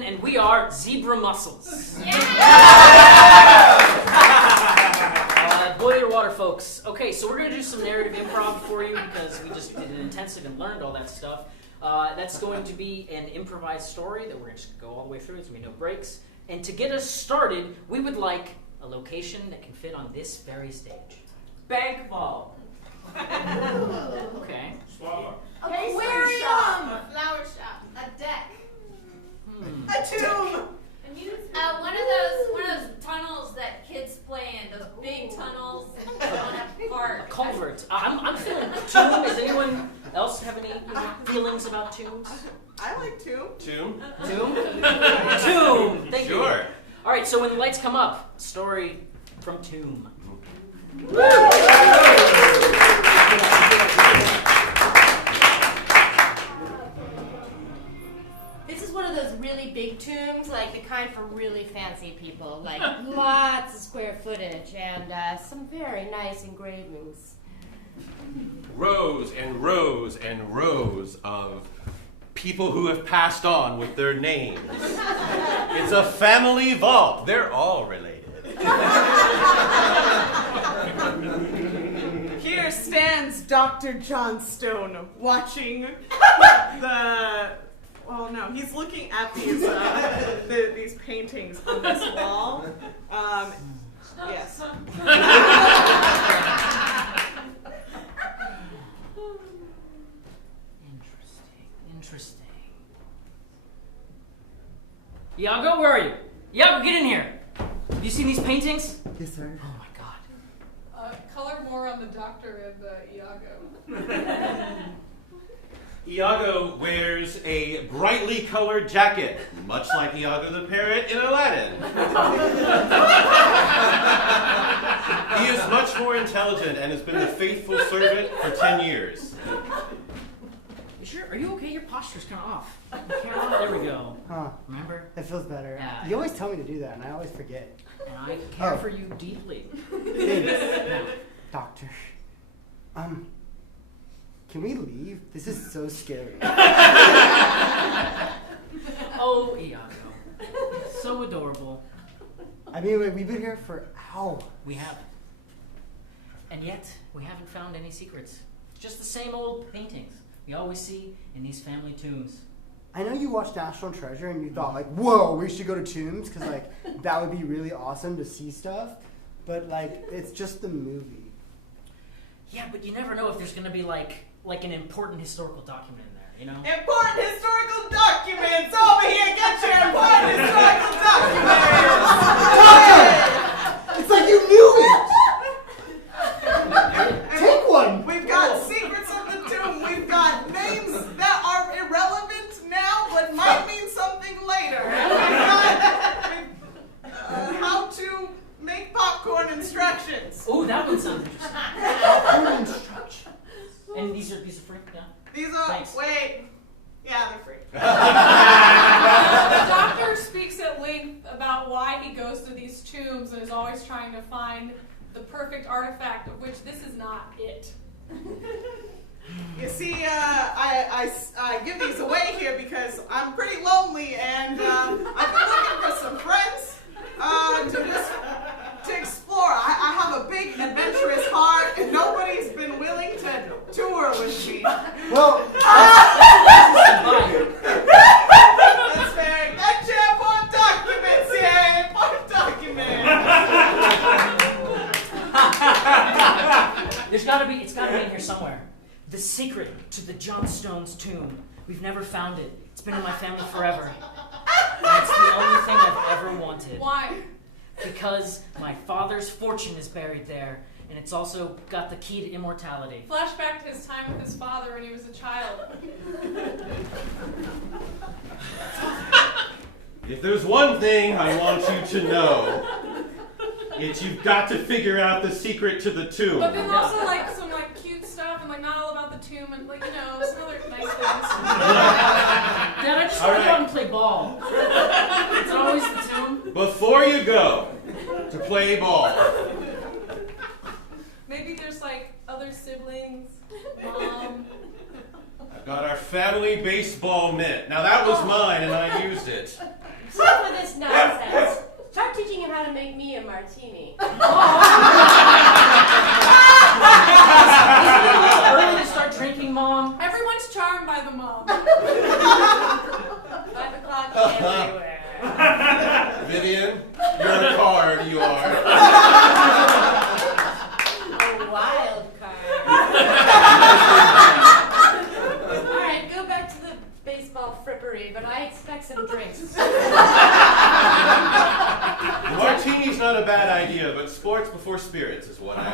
gentlemen, and we are Zebra Muscles. Boil your water, folks. Okay, so we're going to do some narrative improv for you because we just did an intensive and learned all that stuff. That's going to be an improvised story that we're going to just go all the way through. There's going to be no breaks. And to get us started, we would like a location that can fit on this very stage. Bank vault. Okay. Aquarium. A flower shop. A deck. A tomb. One of those tunnels that kids play in. Those big tunnels on a park. A culvert. I'm feeling tomb. Does anyone else have any feelings about tombs? I like tomb. Tomb? Tomb? Tomb! Thank you. Sure. All right, so when the lights come up, story from Tomb. This is one of those really big tombs, like the kind for really fancy people, like lots of square footage and some very nice engravings. Rows and rows and rows of people who have passed on with their names. It's a family vault. They're all related. Here stands Dr. Johnstone watching he's looking at these paintings on this wall. Yes. Interesting. Iago, where are you? Iago, get in here. Have you seen these paintings? Yes, sir. Oh my god. Color more on the doctor and Iago. Iago wears a brightly colored jacket, much like Iago the parrot in Aladdin. He is much more intelligent and has been a faithful servant for 10 years. You sure? Are you okay? Your posture's kind of off. Camera, there we go. Huh. Remember? That feels better. Yeah. You always tell me to do that, and I always forget. And I care for you deeply. Thanks. Now, Doctor. Can we leave? This is so scary. oh, Iago. So adorable. I mean, we've been here for hours. We haven't. And yet, we haven't found any secrets. It's just the same old paintings we always see in these family tombs. I know you watched National Treasure and you thought, like, whoa, we should go to tombs because, like, that would be really awesome to see stuff. But, like, it's just the movie. Yeah, but you never know if there's going to be, like an important historical document in there, you know? Important historical documents over here. Get your important historical documents. It's like you knew it. Take one. We've got secrets of the tomb. We've got names that are irrelevant now, but might mean something later. And we've got how to make popcorn instructions. Oh, that one sounds interesting. Popcorn instructions. And these are free, yeah? These are, Thanks. wait. Yeah, they're free. The doctor speaks at length about why he goes to these tombs and is always trying to find the perfect artifact, of which this is not it. You see, I give these away here because I'm pretty lonely and I've been looking for some friends to explore. I have a big adventurous heart and nobody's been willing to tour with me. Well, that's fair. Get your important documents here. Important documents. It's gotta be in here somewhere. The secret to the Johnstone's tomb. We've never found it. It's been in my family forever. And it's the only thing I've ever wanted. Why? Because my father's fortune is buried there, and it's also got the key to immortality. Flashback to his time with his father when he was a child. If there's one thing I want you to know, it's you've got to figure out the secret to the tomb. But then also like some like cute stuff and like not all about the tomb and like some other nice things. Dad, I just want to go out and play ball. It's always the tomb. Before you go to play ball, Maybe there's like other siblings, mom. I've got our family baseball mitt. Now that was mine and I used it. it. Enough of this nonsense. Start teaching him how to make me a martini. Isn't it a little early to start drinking, Mom? Everyone's charmed by the mom. 5 o'clock everywhere. Vivian, you're a card, you are. A wild card. All right, go back to the baseball frippery, but I expect some drinks. Martini's not a bad idea, but sports before spirits is what I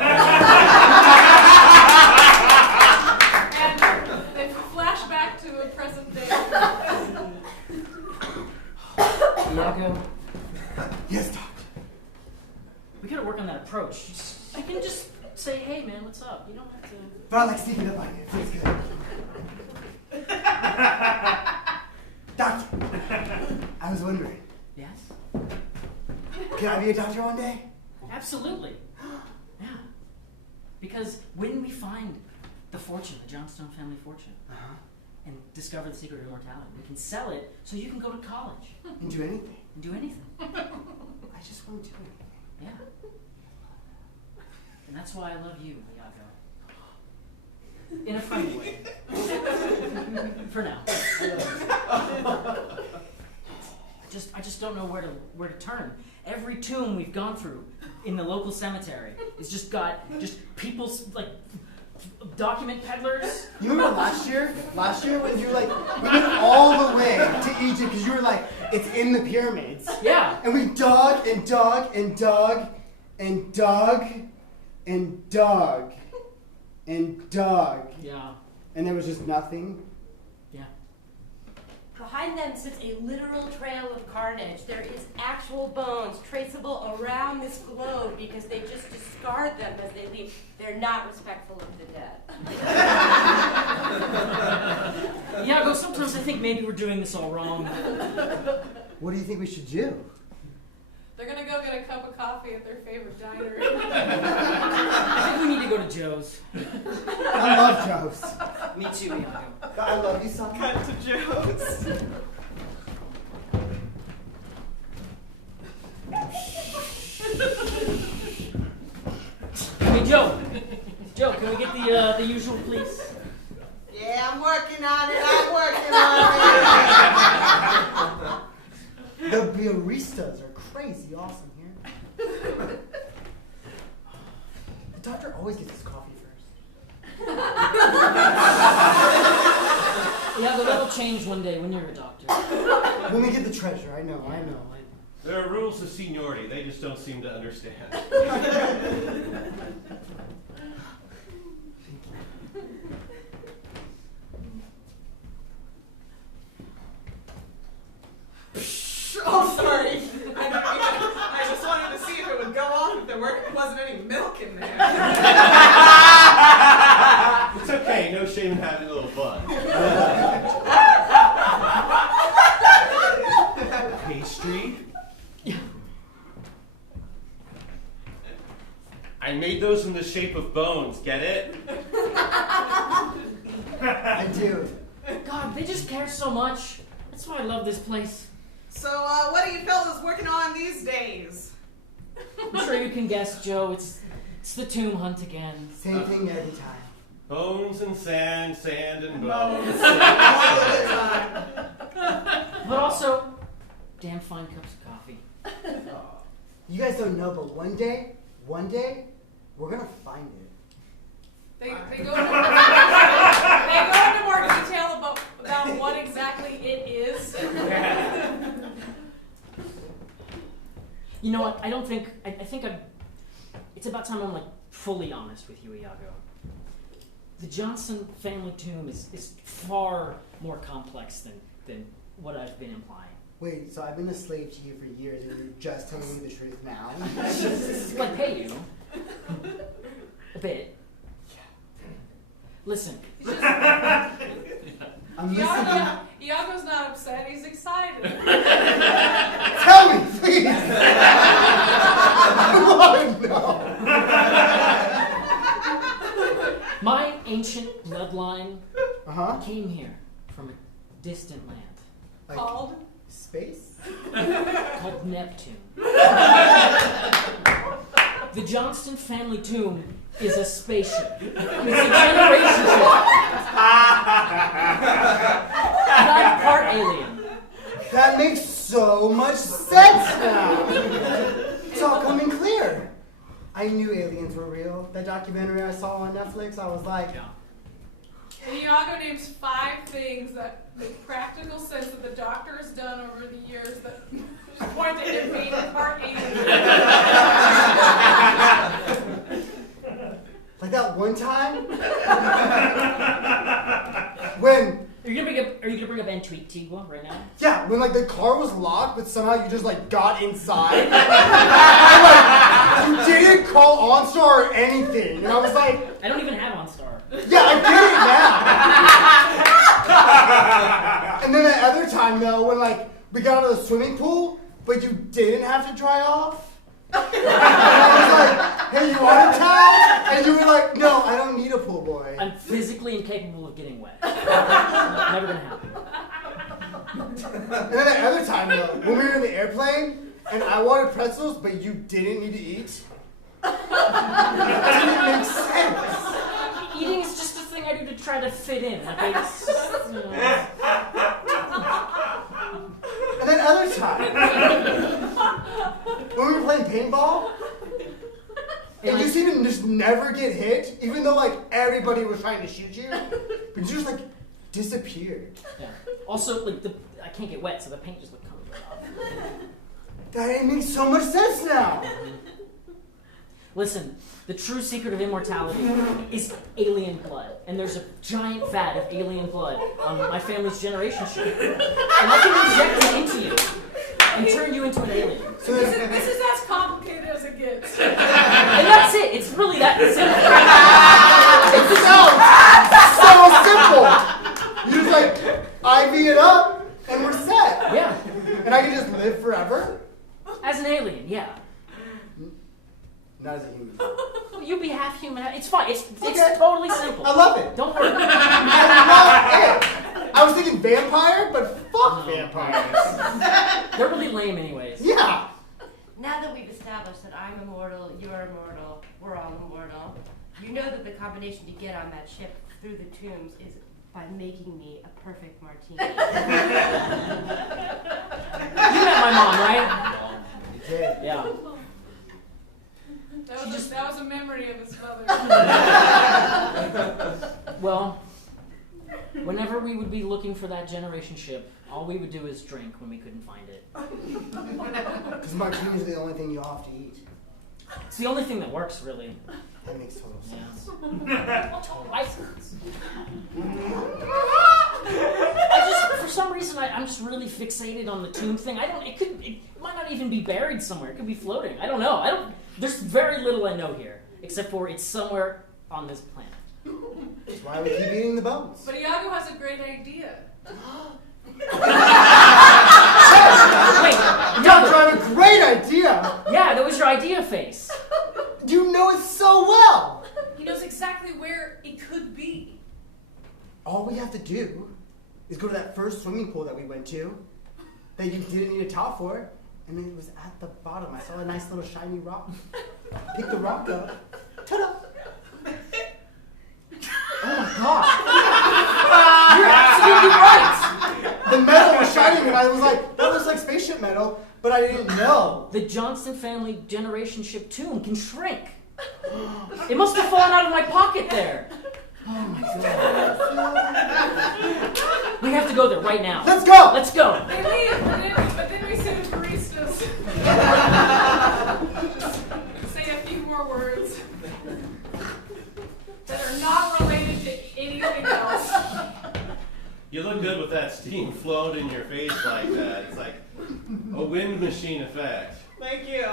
And they flash back to the present day. Iago, Yes, Doctor. we gotta work on that approach. You can just say, hey man, what's up? You don't have to. But I like sneaking up on you. It feels good. Doctor, I was wondering, Yes? can I be a doctor one day? Absolutely. Yeah. Because when we find the fortune, the Johnstone family fortune, Uh-huh. and discover the secret of immortality, we can sell it so you can go to college And do anything. and do anything. I just want to do anything. Yeah. And that's why I love you, Iago. In a funny way. For now. I just don't know where to turn. Every tomb we've gone through in the local cemetery is just got people's like document peddlers. You remember last year? Last year when you we went all the way to Egypt because you were like, it's in the pyramids. Yeah. And we dug and dug and dug and dug and dug and dug. Yeah. And there was just nothing. Yeah. Behind them sits a literal trail of carnage. There is actual bones traceable around this globe because they just discard them as they leave. They're not respectful of the dead. Iago, sometimes I think maybe we're doing this all wrong. What do you think we should do? They're gonna go get a cup of coffee at their favorite diner. I think we need to go to Joe's. I love Joe's. Me too, Iago. I love you, son. Cut to Joe's. Hey, Joe. Joe, can we get the usual, please? Yeah, I'm working on it. The baristas are crazy awesome here. The doctor always gets his coffee first. Yeah, but that'll change one day when you're a doctor. When we get the treasure, I know. There are rules to seniority. They just don't seem to understand. Oh, sorry. I just wanted to see if it would go off if there wasn't any milk in there. It's okay. No shame in having a little fun. Pastry. I made those in the shape of bones. Get it? I do. God, they just care so much. That's why I love this place. So, what are you fellas working on these days? I'm sure you can guess, Joe. It's the tomb hunt again. Same thing every time. Bones and sand, sand and bones. But also, damn fine cups of coffee. You guys don't know, but one day, we're gonna find it. They go into more detail about what exactly it is. You know what? I think it's about time I'm like fully honest with you, Iago. The Johnson family tomb is far more complex than what I've been implying. Wait, so I've been a slave to you for years and you're just telling me the truth now? Like, pay you. A bit. Listen. I'm listening. Iago's not upset, he's excited. Tell me, please! I want to know. My ancient bloodline Uh-huh. came here from a distant land. Like, Called? Space? Called Neptune. The Johnston family tomb is a spaceship. It's a generation ship. And I'm part alien. That makes so much sense now. It's all coming clear. I knew aliens were real. That documentary I saw on Netflix, I was like, Iago names 5 things that make practical sense that the doctor has done over the years that point to him being part alien. like that one time when, Are you gonna bring up Antigua right now? yeah, when like the car was locked, but somehow you just like got inside. And, like, you didn't call OnStar or anything, and I was like, I don't even have OnStar. yeah, I get it now. And then that other time though, when like we got out of the swimming pool, but you didn't have to dry off. And I was like, hey, you want a towel? And you were like, no, I don't need a pool boy. I'm physically incapable of getting wet. Never gonna happen. And then that other time though, when we were in the airplane, and I wanted pretzels, but you didn't need to eat. That didn't make sense. Eating is just a thing I do to try to fit in. Like it's just, And then other time, when we were playing paintball, and you seem to just never get hit, even though like everybody was trying to shoot you, but you just like disappeared. yeah. Also, like I can't get wet, so the paint just like comes right off. That makes so much sense now. Listen, the true secret of immortality is alien blood, and there's a giant vat of alien blood on my family's generation ship, and I can inject it into you and turn you into an alien. So This is as complicated as it gets. And that's it. It's really that simple. it sounds so simple. You just like IV it up, and we're set. Yeah. And I can just live forever. As an alien, yeah. Not as a human. Well, you'll be half human. It's fine. It's Okay. totally simple. I love it. Don't worry. I love it. I was thinking vampire, but fuck vampires. They're really lame anyways. Yeah. Now that we've established that I'm immortal, you're immortal, we're all immortal, you know that the combination to get on that ship through the tombs is by making me a perfect martini. You met my mom, right? You did. Yeah. That was a memory of his mother. Well, whenever we would be looking for that generation ship, all we would do is drink when we couldn't find it. Because martinis are the only thing you have to eat. It's the only thing that works, really. That makes total sense. I just, for some reason, I'm just really fixated on the tomb thing. It might not even be buried somewhere. It could be floating. I don't know. There's very little I know here, except for it's somewhere on this planet. That's why we keep eating the bones. But Iago has a great idea. Wait, Doctor, I have a great idea. yeah, that was your idea face. You know it so well. He knows exactly where it could be. All we have to do is go to that first swimming pool that we went to, that you didn't need a top for, and it was at the bottom. I saw a nice little shiny rock. Pick the rock up. Ta-da! Oh my god! You're absolutely right. The metal was shining, and I was like, that looks like spaceship metal, but I didn't know. The Johnston family generation ship tomb can shrink. It must have fallen out of my pocket there. Oh my god. We have to go there right now. Let's go! Let's go. They leave, but then we see the baristas say a few more words that are not related to anything else. You look good with that steam flowing in your face like that. It's like a wind machine effect. Thank you.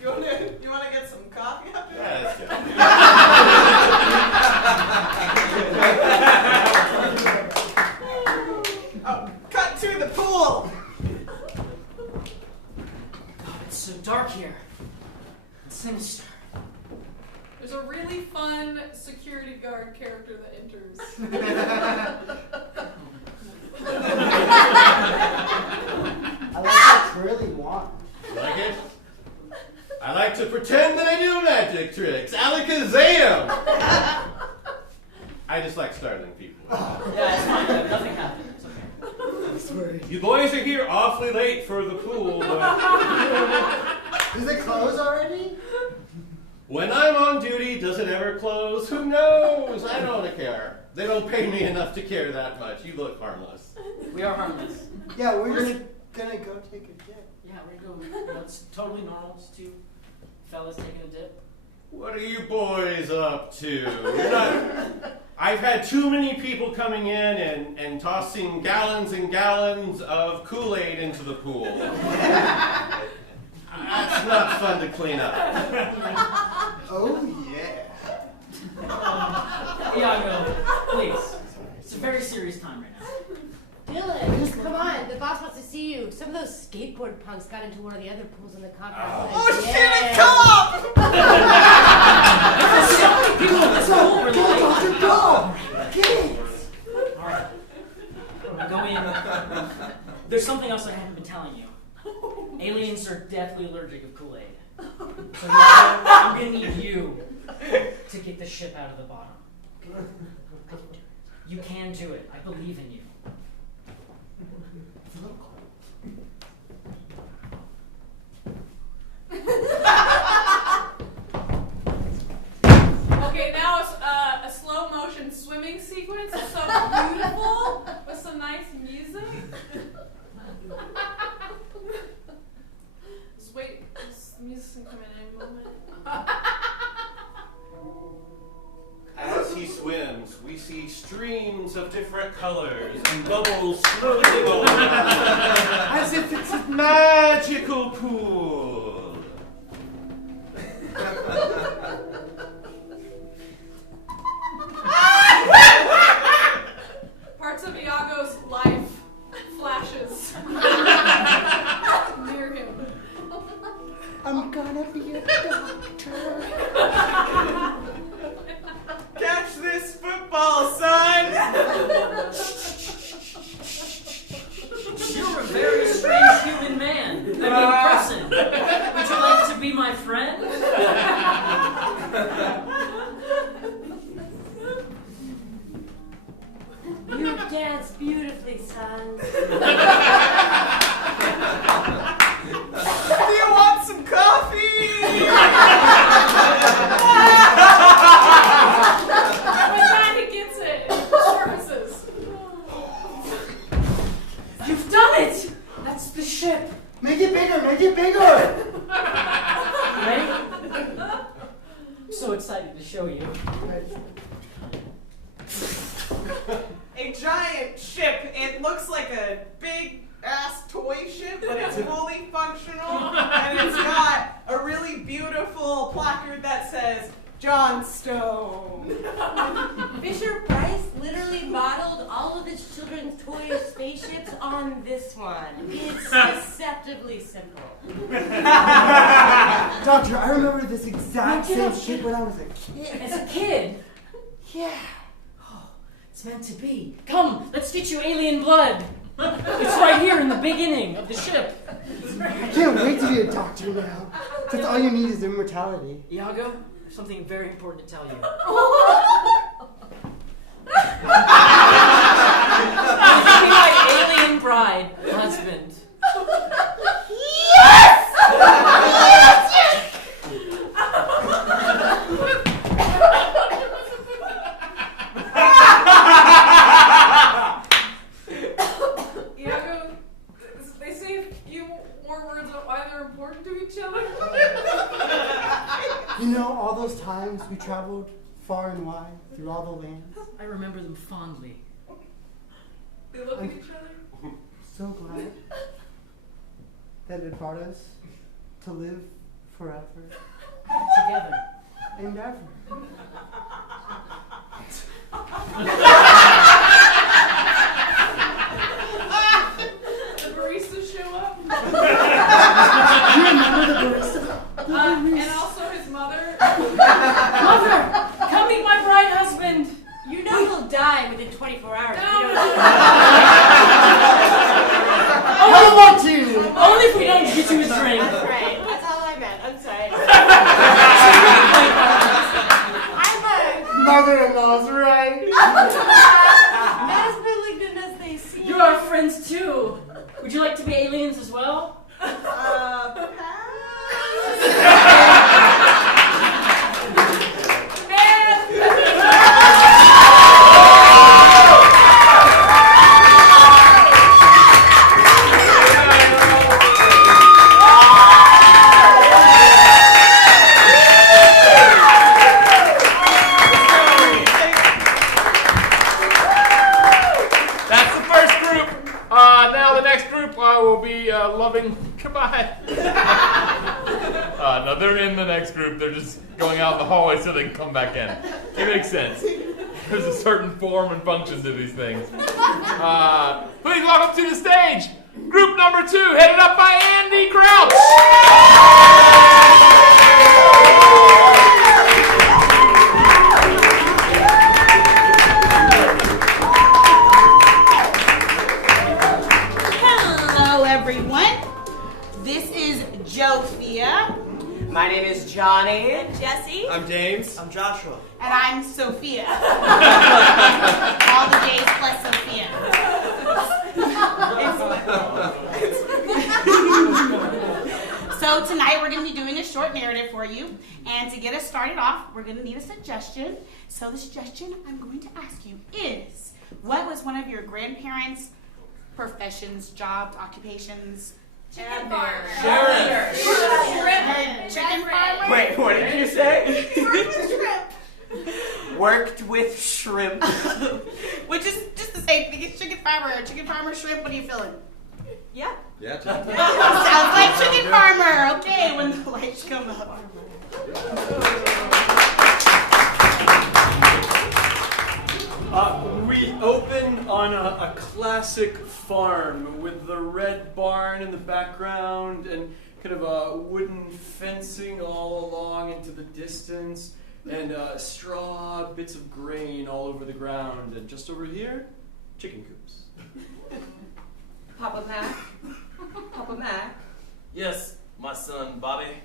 You want to get some coffee up here? Yeah, that's good. Oh, cut to the pool. God, it's so dark here. It's sinister. There's a really fun security guard character that enters. really want? Like it? I like to pretend that I do magic tricks. Alakazam! I just like startling people. Yeah, it's fine. Yeah, nothing happened. It's okay. Sorry. You boys are here awfully late for the pool, but Is it closed already? when I'm on duty, does it ever close? Who knows? I don't care. They don't pay me enough to care that much. You look harmless. We are harmless. Yeah, we're just gonna go take a dip. Yeah, we're going. It's totally normal. It's two fellas taking a dip. What are you boys up to? You're not... I've had too many people coming in and tossing gallons and gallons of Kool-Aid into the pool. That's not fun to clean up. Oh yeah. Iago, please. It's a very serious time right now. Dylan, come on. The boss wants to see you. Some of those skateboard punks got into one of the other pools in the complex. Oh shit, it come! There's so many people in this pool. We're like, Go! Get it! alright. Go in. There's something else I haven't been telling you. Aliens are deathly allergic of Kool-Aid. So I'm gonna need you to get the ship out of the bottom. Okay? You can do it. I believe in you. Okay, now it's a slow motion swimming sequence. It's so beautiful with some nice music. Just wait, this music's gonna come in any moment. As he swims, we see streams of different colors and bubbles slowly go around, as if it's a magical pool. Parts of Iago's life flashes near him. I'm gonna be a doctor. Catch this football, son! You're a very strange human man. I mean, person. Would you like to be my friend? You dance beautifully, son. Do you want some coffee? Every time he gets it, it surfaces. You've done it! That's the ship. Make it bigger, make it bigger! Ready? I'm so excited to show you. A giant ship. It looks like a big ass toy ship, but it's fully functional, and it's got a really beautiful placard that says John Stone. Fisher Price literally modeled all of his children's toy spaceships on this one. It's deceptively simple. Doctor, I remember this exact same ship when I was a kid. As a kid? Yeah. Oh, it's meant to be. Come, let's get you alien blood. It's right here in the beginning of the ship. I can't wait to be a doctor now. That's all you need is immortality. Iago, there's something very important to tell you. You'll be my alien bride, husband. Yes! Iago, they say a few more words of why they're important to each other. You know, all those times we traveled far and wide through all the lands. I remember them fondly. They look at each other. So glad that it brought us to live forever Together. and ever. The baristas show up. You remember the barista? And also his mother. Mother, come meet my bride husband. You know he'll die within 24 hours. No, if you no, don't- How about you? Only if we don't yet. No, they're in the next group. They're just going out in the hallway so they can come back in. It makes sense. There's a certain form and function to these things. Please welcome to the stage, group number 2, headed up by Andy Crouch. Hello, everyone. This is Jophia. My name is Johnny. And Jesse. I'm James. I'm Joshua. And I'm Sophia. All the J's plus Sophia. So tonight we're going to be doing a short narrative for you. And to get us started off, we're going to need a suggestion. So the suggestion I'm going to ask you is, what was one of your grandparents' professions, jobs, occupations? Chicken farmer. Sheriff. Chicken farmer? Wait, what did you say? Shrimp. Worked with shrimp. Which is just the same thing. It's chicken farmer. Chicken farmer, shrimp. What are you feeling? Yeah. Yeah. Sounds like chicken farmer. Okay, when the lights come up. We open on a classic farm with the red barn in the background and kind of a wooden fencing all along into the distance and straw bits of grain all over the ground. And just over here, chicken coops. Papa Mac. Papa Mac. Yes, my son, Bobby.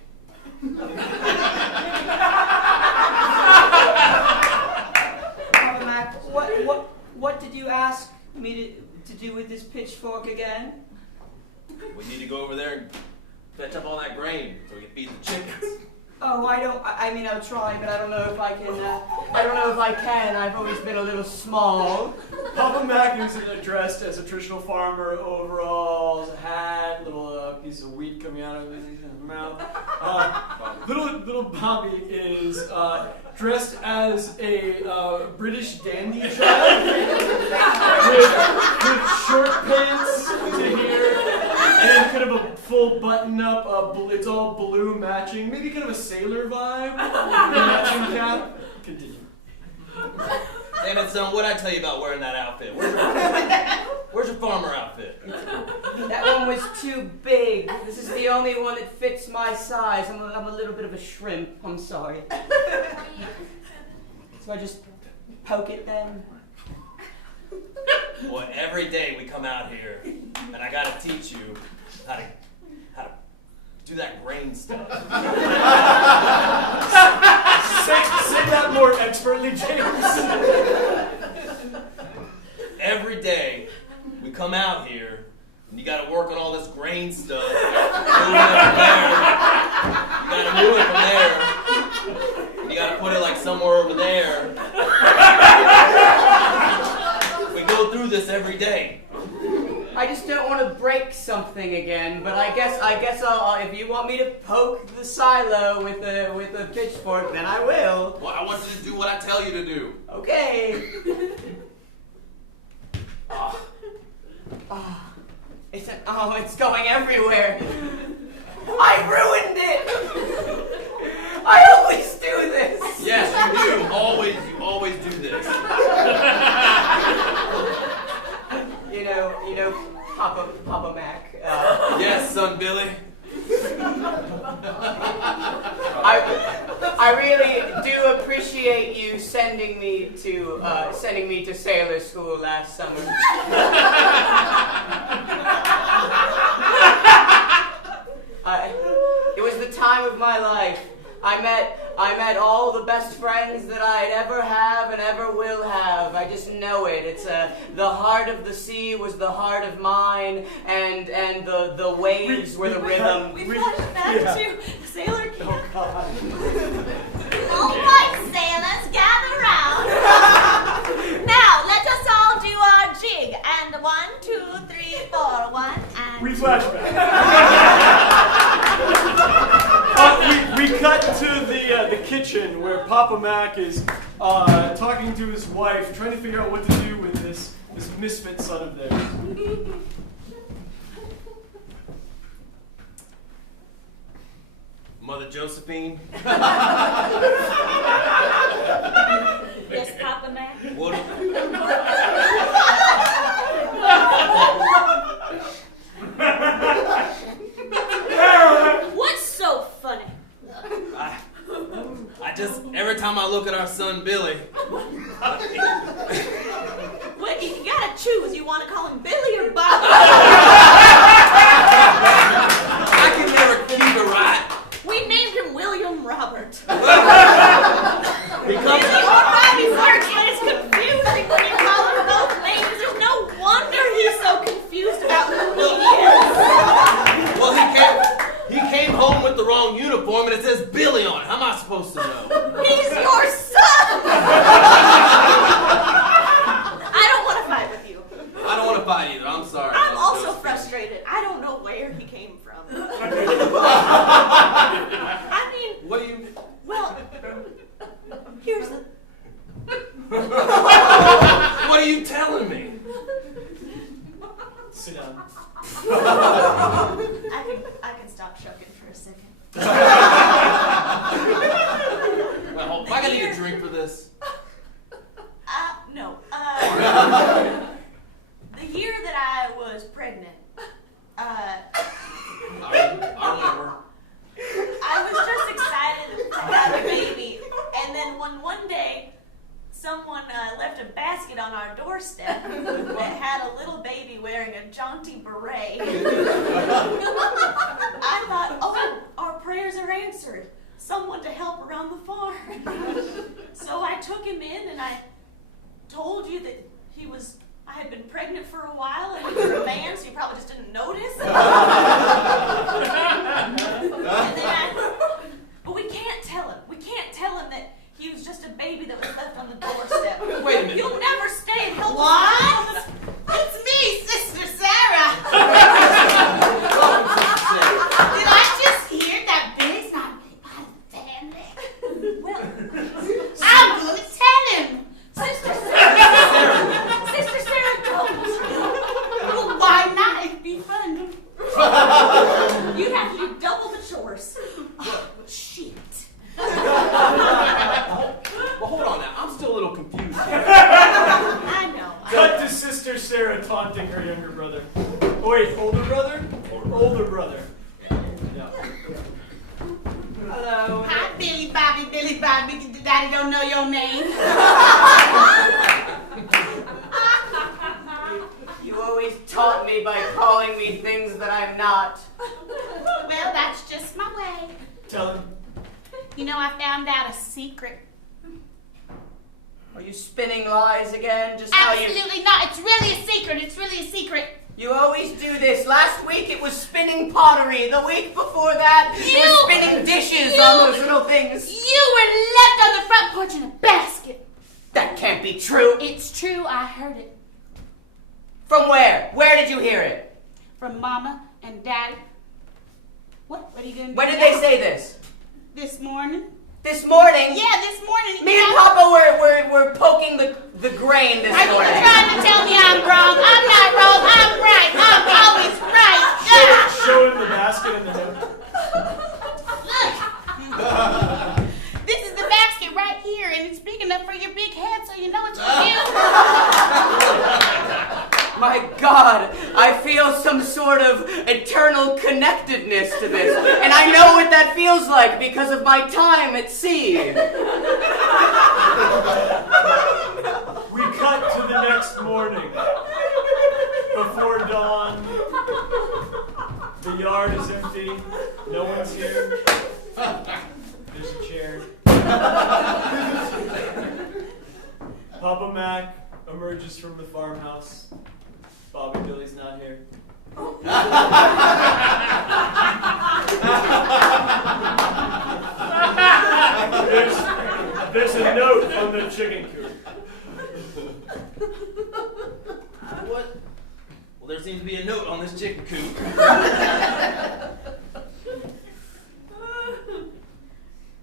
Papa Mac, what did you ask me to do with this pitchfork again? We need to go over there and fetch up all that grain so we can feed the chickens. Oh, I mean, I'll try, but I don't know if I can, I've always been a little small. Papa Mac is dressed as a traditional farmer, overalls, hat, little piece of wheat coming out of his mouth. Little Bobby is dressed as a British dandy child with short pants to here and kind of a full button-up. It's all blue matching, maybe kind of a sailor vibe. Matching cap. Continue. Damn it, son, what'd I tell you about wearing that outfit? Where's your farmer outfit? That one was too big. This is the only one that fits my size. I'm a little bit of a shrimp. I'm sorry. So I just poke it then? Boy, every day we come out here, and I gotta teach you how to do that grain stuff. Say that more expertly, James. Every day we come out here, and you gotta work on all this grain stuff. Move it from there. You gotta put it like somewhere over there. We go through this every day. I just don't want to break something again, but I guess I'll if you want me to poke the silo with a pitchfork, then I will. Well, I want you to do what I tell you to do. Okay. It's going everywhere. I ruined it. I always do this. Yes, you do. You always do this. You know, Papa Mac. Yes, son Billy. I really do appreciate you sending me to sailor school last summer. It was the time of my life. I met all the best friends that I'd ever have and ever will have. I just know it. It's the heart of the sea was the heart of mine, and the waves were the rhythm. We flash back to Sailor Camp. Oh, God. All right, sailors, gather round. Now, let us all do our jig. And 1, 2, 3, 4. 1 and We flashback. We cut to the kitchen where Papa Mac is talking to his wife, trying to figure out what to do with this misfit son of theirs. What, a Josephine? Yes, Papa Mac? What? What's so funny? I just, every time I look at our son Billy. Well, you gotta choose. You want to call him Billy or Bob? I can never keep it right. We named him William Robert. He Billy comes, or Bobby works, but it's confusing when you call him both names. There's no wonder he's so confused about who he is. well, he came home with the wrong uniform and it says Billy on it. How am I supposed to know? He's your son! I don't want to fight with you. I don't want to fight either. I'm sorry. I'm also Josephine. frustrated. I don't know where he came from. I mean, What do you... well, here's the... What are you telling me? Sit down. I can stop shucking for a second. Well, am I gonna need a drink for this? No. The year that I was pregnant, I remember. I was just excited to have a baby, and then one day, someone left a basket on our doorstep that had a little baby wearing a jaunty beret. I thought, oh, our prayers are answered. Someone to help around the farm. So I took him in and I told you that I had been pregnant for a while and he was a man, so you probably just didn't notice. But we can't tell him. We can't tell him that he was just a baby that was left on the doorstep. Wait a minute. You'll never stay and help What? us. It's me, Sister Sarah. Did I just hear that Billy's not really part of the family? Well, I'm going to tell him. Sister Sarah told us. Well, why not? It'd be fun. You'd have to do double the chores. Oh, shit. Well, hold on now. I'm still a little confused here. I know. Cut to Sister Sarah taunting her younger brother. Oh, wait, older brother? Older brother. Yeah. Hello. Hi, Billy Bobby. Daddy don't know your name. You always taunt me by calling me things that I'm not. Well, that's just my way. Tell him. You know, I found out a secret. Are you spinning lies again? Just how you... Absolutely not. It's really a secret. It's really a secret. You always do this. Last week it was spinning pottery. The week before that it was spinning dishes on those little things. You were left on the front porch in a basket. That can't be true. It's true. I heard it. From where? Where did you hear it? From Mama and Daddy. What are you going to do? When did they say this? This morning. This morning? Yeah, this morning. Me and Papa were poking the grain this Are you morning. trying to tell me I'm wrong? I'm not wrong. I'm right. I'm always right. Show him the basket and the note. Look. This is the basket right here, and it's big enough for your big head, so you know it's for you. My God, I feel some sort of eternal connectedness to this. And I know what that feels like because of my time at sea. We cut to the next morning. Before dawn. The yard is empty. No one's here. There's a chair. Papa Mac emerges from the farmhouse. Bobby Billy's not here. There's a note on the chicken coop. What? Well, there seems to be a note on this chicken coop. Oh,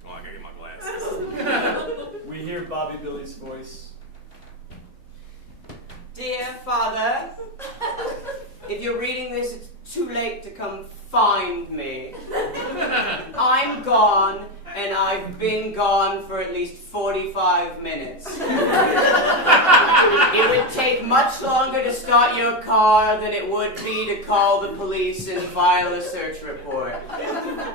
I gotta get my glasses. We hear Bobby Billy's voice. Dear Father, if you're reading this, it's too late to come find me. I'm gone. gone, and I've been gone for at least 45 minutes. It would take much longer to start your car than it would be to call the police and file a search report.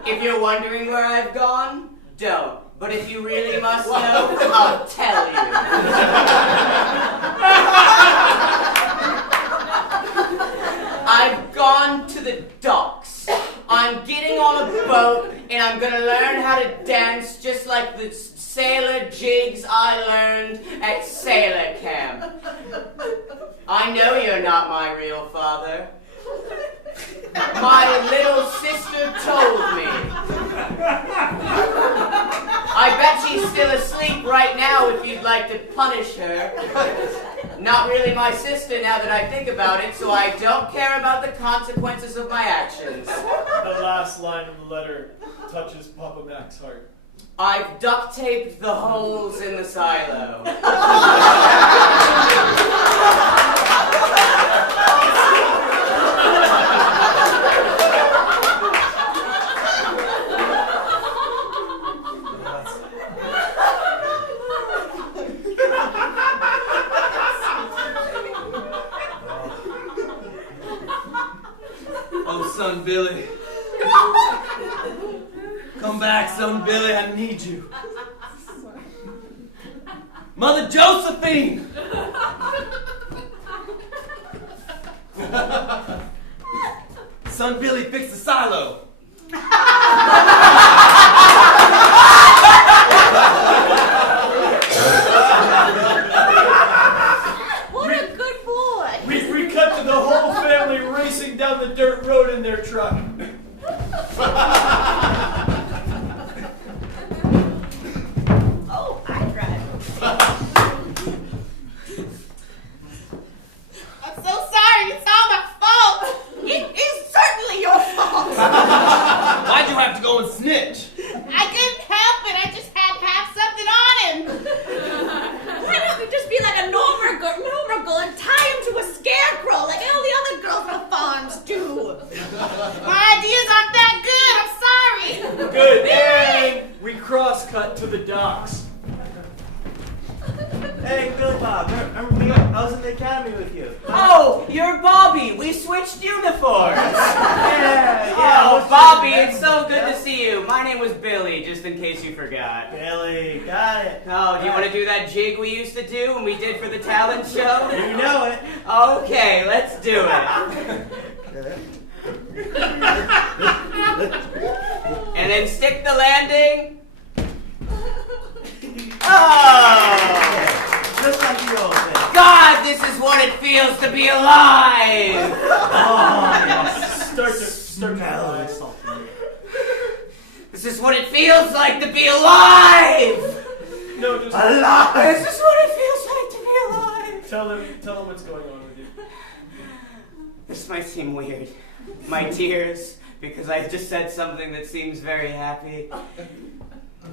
If you're wondering where I've gone, don't. But if you really must know, I'll tell you. I've gone to the docks. I'm getting on a boat, and I'm gonna learn how to dance just like the sailor jigs I learned at sailor camp. I know you're not my real father. My little sister told me. I bet she's still asleep right now if you'd like to punish her. Not really my sister now that I think about it, so I don't care about the consequences of my actions. The last line of the letter touches Papa Mac's heart. I've duct taped the holes in the silo. Oh, son Billy. Come back, son Billy, I need you. Mother Josephine! Son Billy, fix the silo. What a good boy. We cut to the whole family racing down the dirt road in their truck. Oh, I drive. I'm so sorry. It's all my fault. It is certainly your fault. Why'd you have to go and snitch? I couldn't help it. I just had to have something on him. Why don't we just be like a normal girl and tie him to a scarecrow like all the other girls on farms do? My ideas aren't that good. I'm sorry. Good. And we cross-cut to the docks. Hey, Billy Bob, remember me? I was at the academy with you. Oh, you're Bobby. We switched uniforms. Yeah. Oh, Bobby, it's so good to see you. My name was Billy, just in case you forgot. Billy, got it. Oh, do you want to do that jig we used to do when we did for the talent show? You know it. Okay, let's do it. And then stick the landing. Oh! Just like the old days. God, this is what it feels to be alive! Oh, yes. Start to Mellow salty. This is what it feels like to be alive! No, just Alive! This is what it feels like to be alive! tell them what's going on with you. This might seem weird. My tears, because I just said something that seems very happy.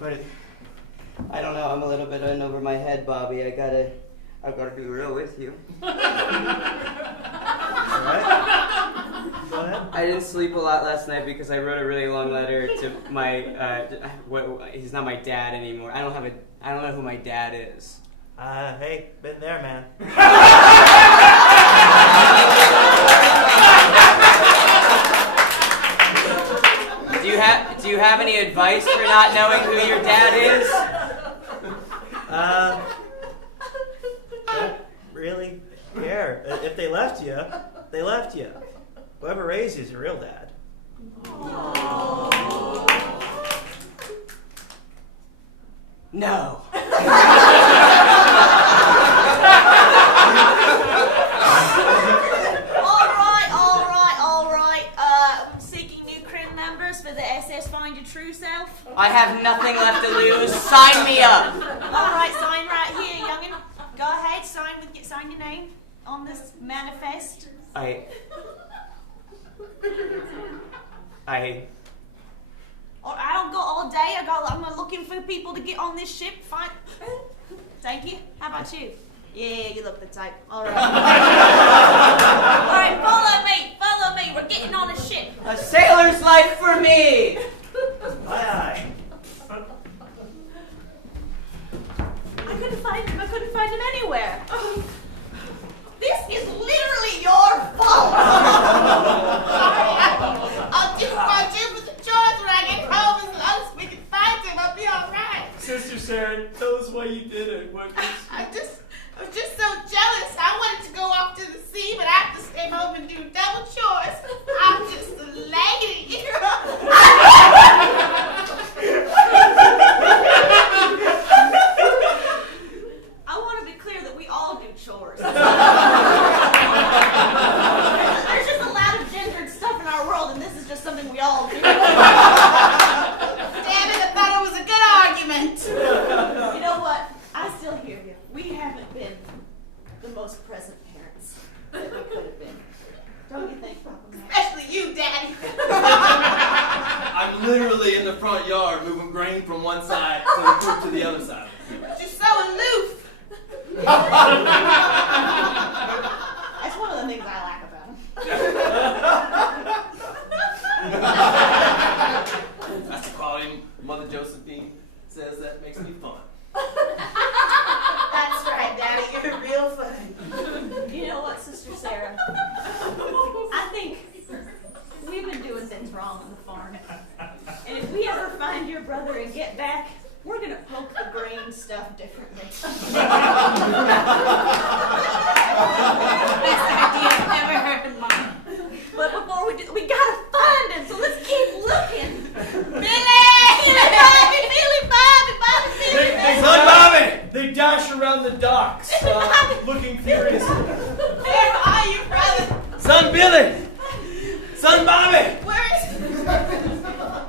But I don't know, I'm a little bit in over my head, Bobby. I've gotta be real with you. Alright? Go ahead. I didn't sleep a lot last night because I wrote a really long letter to my, he's not my dad anymore. I don't know who my dad is. Hey, been there, man. Do you have any advice for not knowing who your dad is? Don't really care. If they left you, they left you. Whoever raised you is your real dad. No. All right. Seeking new crew members for the SS Find Your True Self. I have nothing left to lose. Sign me up. All right, sign right here, youngin. Go ahead, sign your name on this manifest. I don't go all day. I'm looking for people to get on this ship. Fine. Thank you. How about you? Yeah, you look the type. All right. All right, follow me. We're getting on a ship. a sailor's life for me. Aye, aye. Sarah. Tell us why you did it. I was just so jealous. I wanted to go off to the sea, but I have to stay home and do double chores. I'm just a lady. I want to be clear that we all do chores. There's just a lot of gendered stuff in our world, and this is just something we all do. Damn it, I thought it was a good argument. You know what? I still hear you. We haven't been the most present parents that we could have been. Don't you think, Papa Mac? Especially you, Daddy. I'm literally in the front yard moving grain from one side to the coop to the other side. But you're so aloof. That's one of the things I like about him. That's the quality Mother Josephine says that makes me fun. That's right, Daddy. You're real funny. You know what, Sister Sarah? I think we've been doing things wrong on the farm. And if we ever find your brother and get back, we're going to poke the grain stuff differently. Best idea I've ever heard in mine. But before we do, we got to find him, so let's keep looking. Billy! Billy Bobby! Billy Bobby! Bobby! Billy Bobby! Son Bobby! They dash around the docks, looking furious. Where are you, brother? Son Billy! Son Bobby! Where is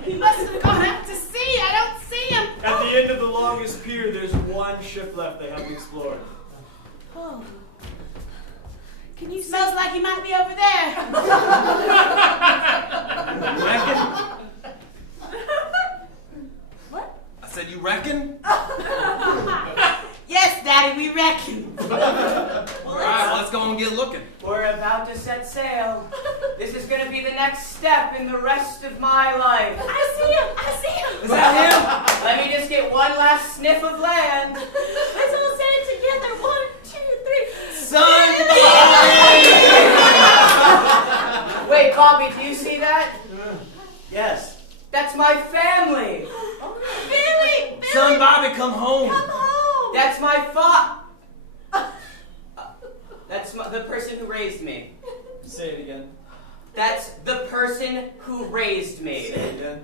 he? He must have gone out to sea. I don't see him. At the end of the longest pier, there's one ship left they haven't explored. Oh. Can you Smells like he might be over there. Reckon? What? I said, you reckon? Yes, Daddy, we reckon. Alright, let's go and get looking. We're about to set sail. This is going to be the next step in the rest of my life. I see him! I see him! Is that him? Let me just get one last sniff of land. Let's all say it together. 1, 2, 3. Son Bobby! Wait, Coffee, do you see that? Yes. That's my family. Billy! Son Bobby, come home. Come home! That's my That's the person who raised me. Say it again. That's the person who raised me. Say it again.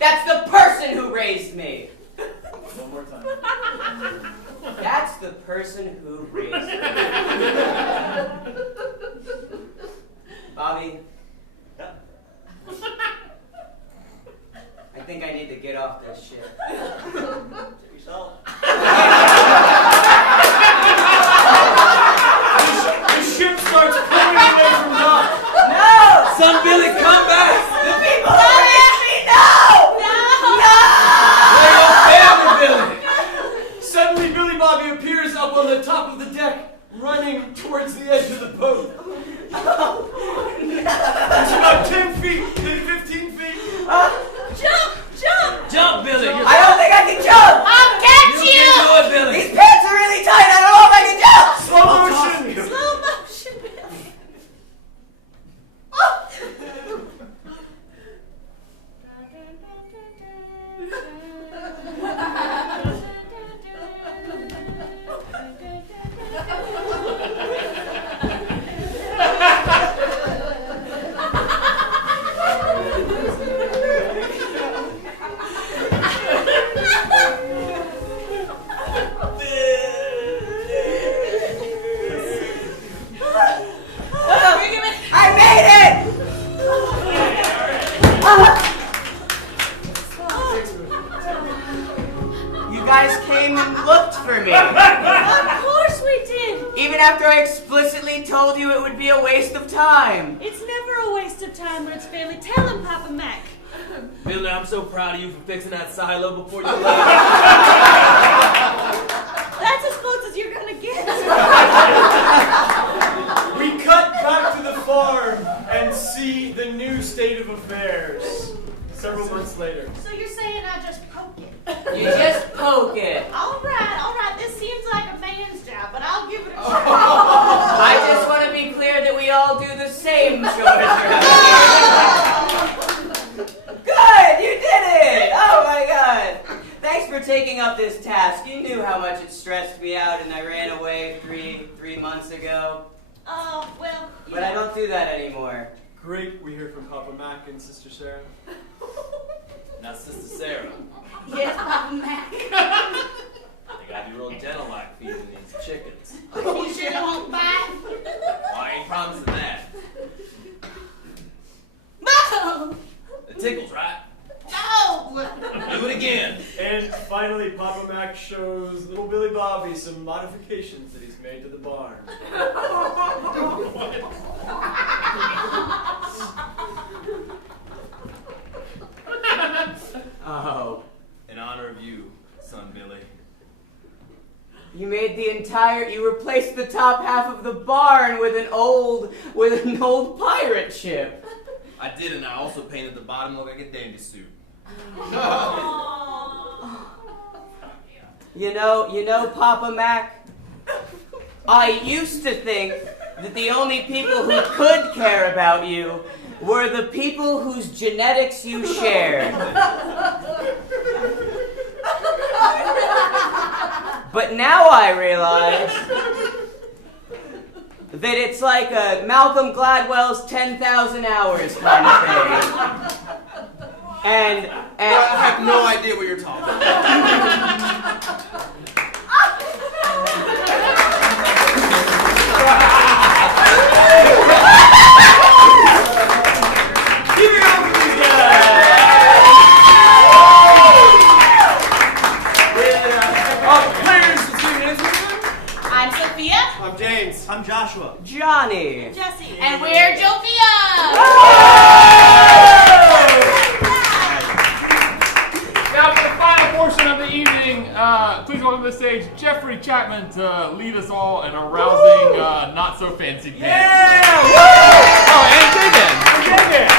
That's the person who raised me. One more time. That's the person who raised me. Bobby. I think I need to get off this ship. Check yourself. The ship starts pulling away from dock. No! Son Billy, come back! The people who raised me, no! Where your family, Billy? Suddenly, Billy Bobby appears up on the top of the deck, running towards the edge of the boat. It's about 10 feet, maybe 15 feet. Jump! Jump! Jump, Billy! I don't think I can jump! I'll catch You can do it, Billy! These pants are really tight, I don't know if I can jump! Slow motion. Slow motion, Billy. I made it! You guys came and looked for me. Of course we did. Even after I explicitly told you it would be a waste of time. It's never a waste of time when it's family. Tell him, Papa Mac. Billy, I'm so proud of you for fixing that silo before you left. That's as close as you're gonna get. We cut back to the farm and see the new state of affairs several months later. So you're saying I just poke it? You just poke it. All right. This seems like a man's job, but I'll give it a try. I just want to be clear that we all do the same chores around here. Good, you did it! Oh my god. Thanks for taking up this task. You knew how much it stressed me out, and I ran away three months ago. Oh, well. But I don't do that anymore. Great, we hear from Papa Mac and Sister Sarah. Now, Sister Sarah, Yes, Papa Mac. you gotta be real gentle like feeding these chickens. You sure they won't bite? Well, I ain't promising that. No! It tickles, right? No! Do it again. And finally, Papa Mac shows little Billy Bobby some modifications that he's made to the barn. Oh, in honor of you, son Billy. You replaced the top half of the barn with an old pirate ship. I did, and I also painted the bottom look like a dandy suit. You know, Papa Mac, I used to think that the only people who could care about you were the people whose genetics you shared. But now I realize that it's like a Malcolm Gladwell's 10,000 hours kind of thing. And I have no idea what you're talking about. Keep it up with these guys! Players, I'm Sophia. I'm James. I'm Joshua. Johnny. Jesse. And we're Jofia! Now for the final portion of the evening, please welcome to the stage Jeffrey Chapman to lead us all in a rousing, not so fancy pants. Oh, and David.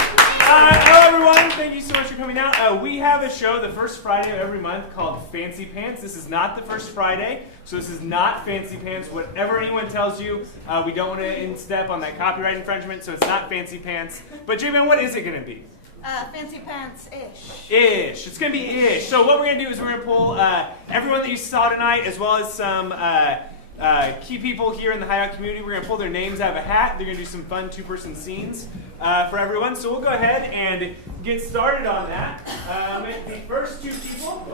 Hello everyone, thank you so much for coming out. We have a show the first Friday of every month called Fancy Pants. This is not the first Friday, so this is not Fancy Pants. Whatever anyone tells you, we don't want to instep on that copyright infringement, so it's not Fancy Pants. But J-Man, what is it going to be? Fancy pants-ish. Ish. It's going to be ish. So what we're going to do is we're going to pull everyone that you saw tonight, as well as some key people here in the Hideout community. We're going to pull their names out of a hat. They're going to do some fun two-person scenes for everyone. So we'll go ahead and get started on that. The first two people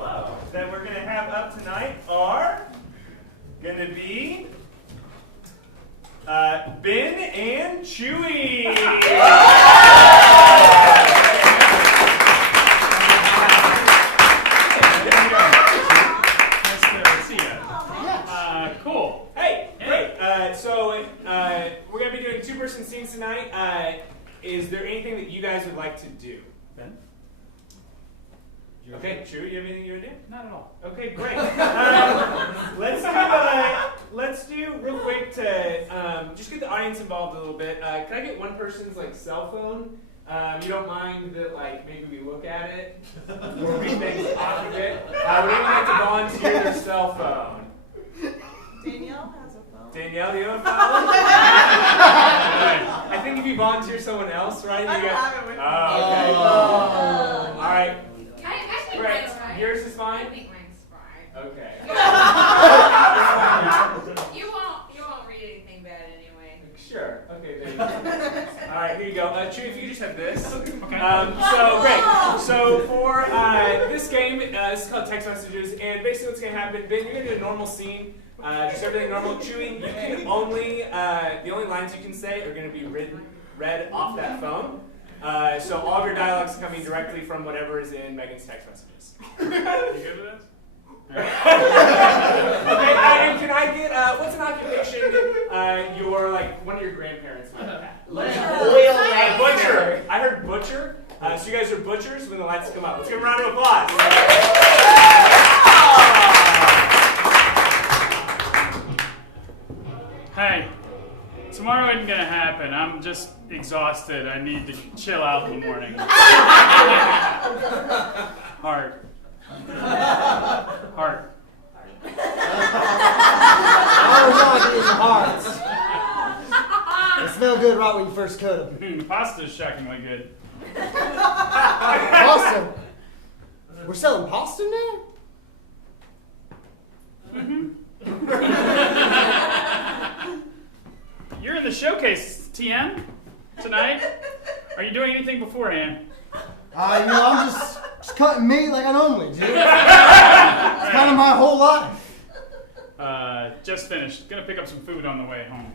that we're going to have up tonight are going to be Ben and Chewy. Cool. Hey, great. So we're going to be doing two-person scenes tonight. Is there anything that you guys would like to do? Ben? Okay, Chewy, you have anything you want to do? Not at all. Okay, great. Let's do real quick to just get the audience involved a little bit. Can I get one person's cell phone? You don't mind that maybe we look at it or read things off of it? Would anyone like to volunteer their cell phone? Danielle has a phone. Danielle, do you have a phone? I think if you volunteer someone else, right? I don't have it with me. Okay. Oh. All right. I think Great. mine's fine. Yours is fine? I think mine's fine. Okay. You won't read anything bad anyway. Sure. Okay, there you go. All right, here you go. Chewy, if you just have this. Okay. So, great. So, for this game, this is called Text Messages, and basically what's going to happen, Ben, you're going to do a normal scene. Just everything normal. Chewy, you can only, the only lines you can say are going to be read off that phone. So all of your dialogue is coming directly from whatever is in Megan's text messages. You good with this? Okay, and can I get, what's an occupation your, one of your grandparents might have had? Butcher. I heard butcher. So you guys are butchers when the lights come up. Let's give a round of applause. Hey, tomorrow isn't gonna happen. I'm just exhausted. I need to chill out in the morning. Heart. All we're talking is hearts. They smell good right when you first cut them. The pasta's shockingly good. Pasta. We're selling pasta now? anything beforehand? I'm just cutting meat like I normally do. It's kind of my whole life. Just finished. Gonna pick up some food on the way home.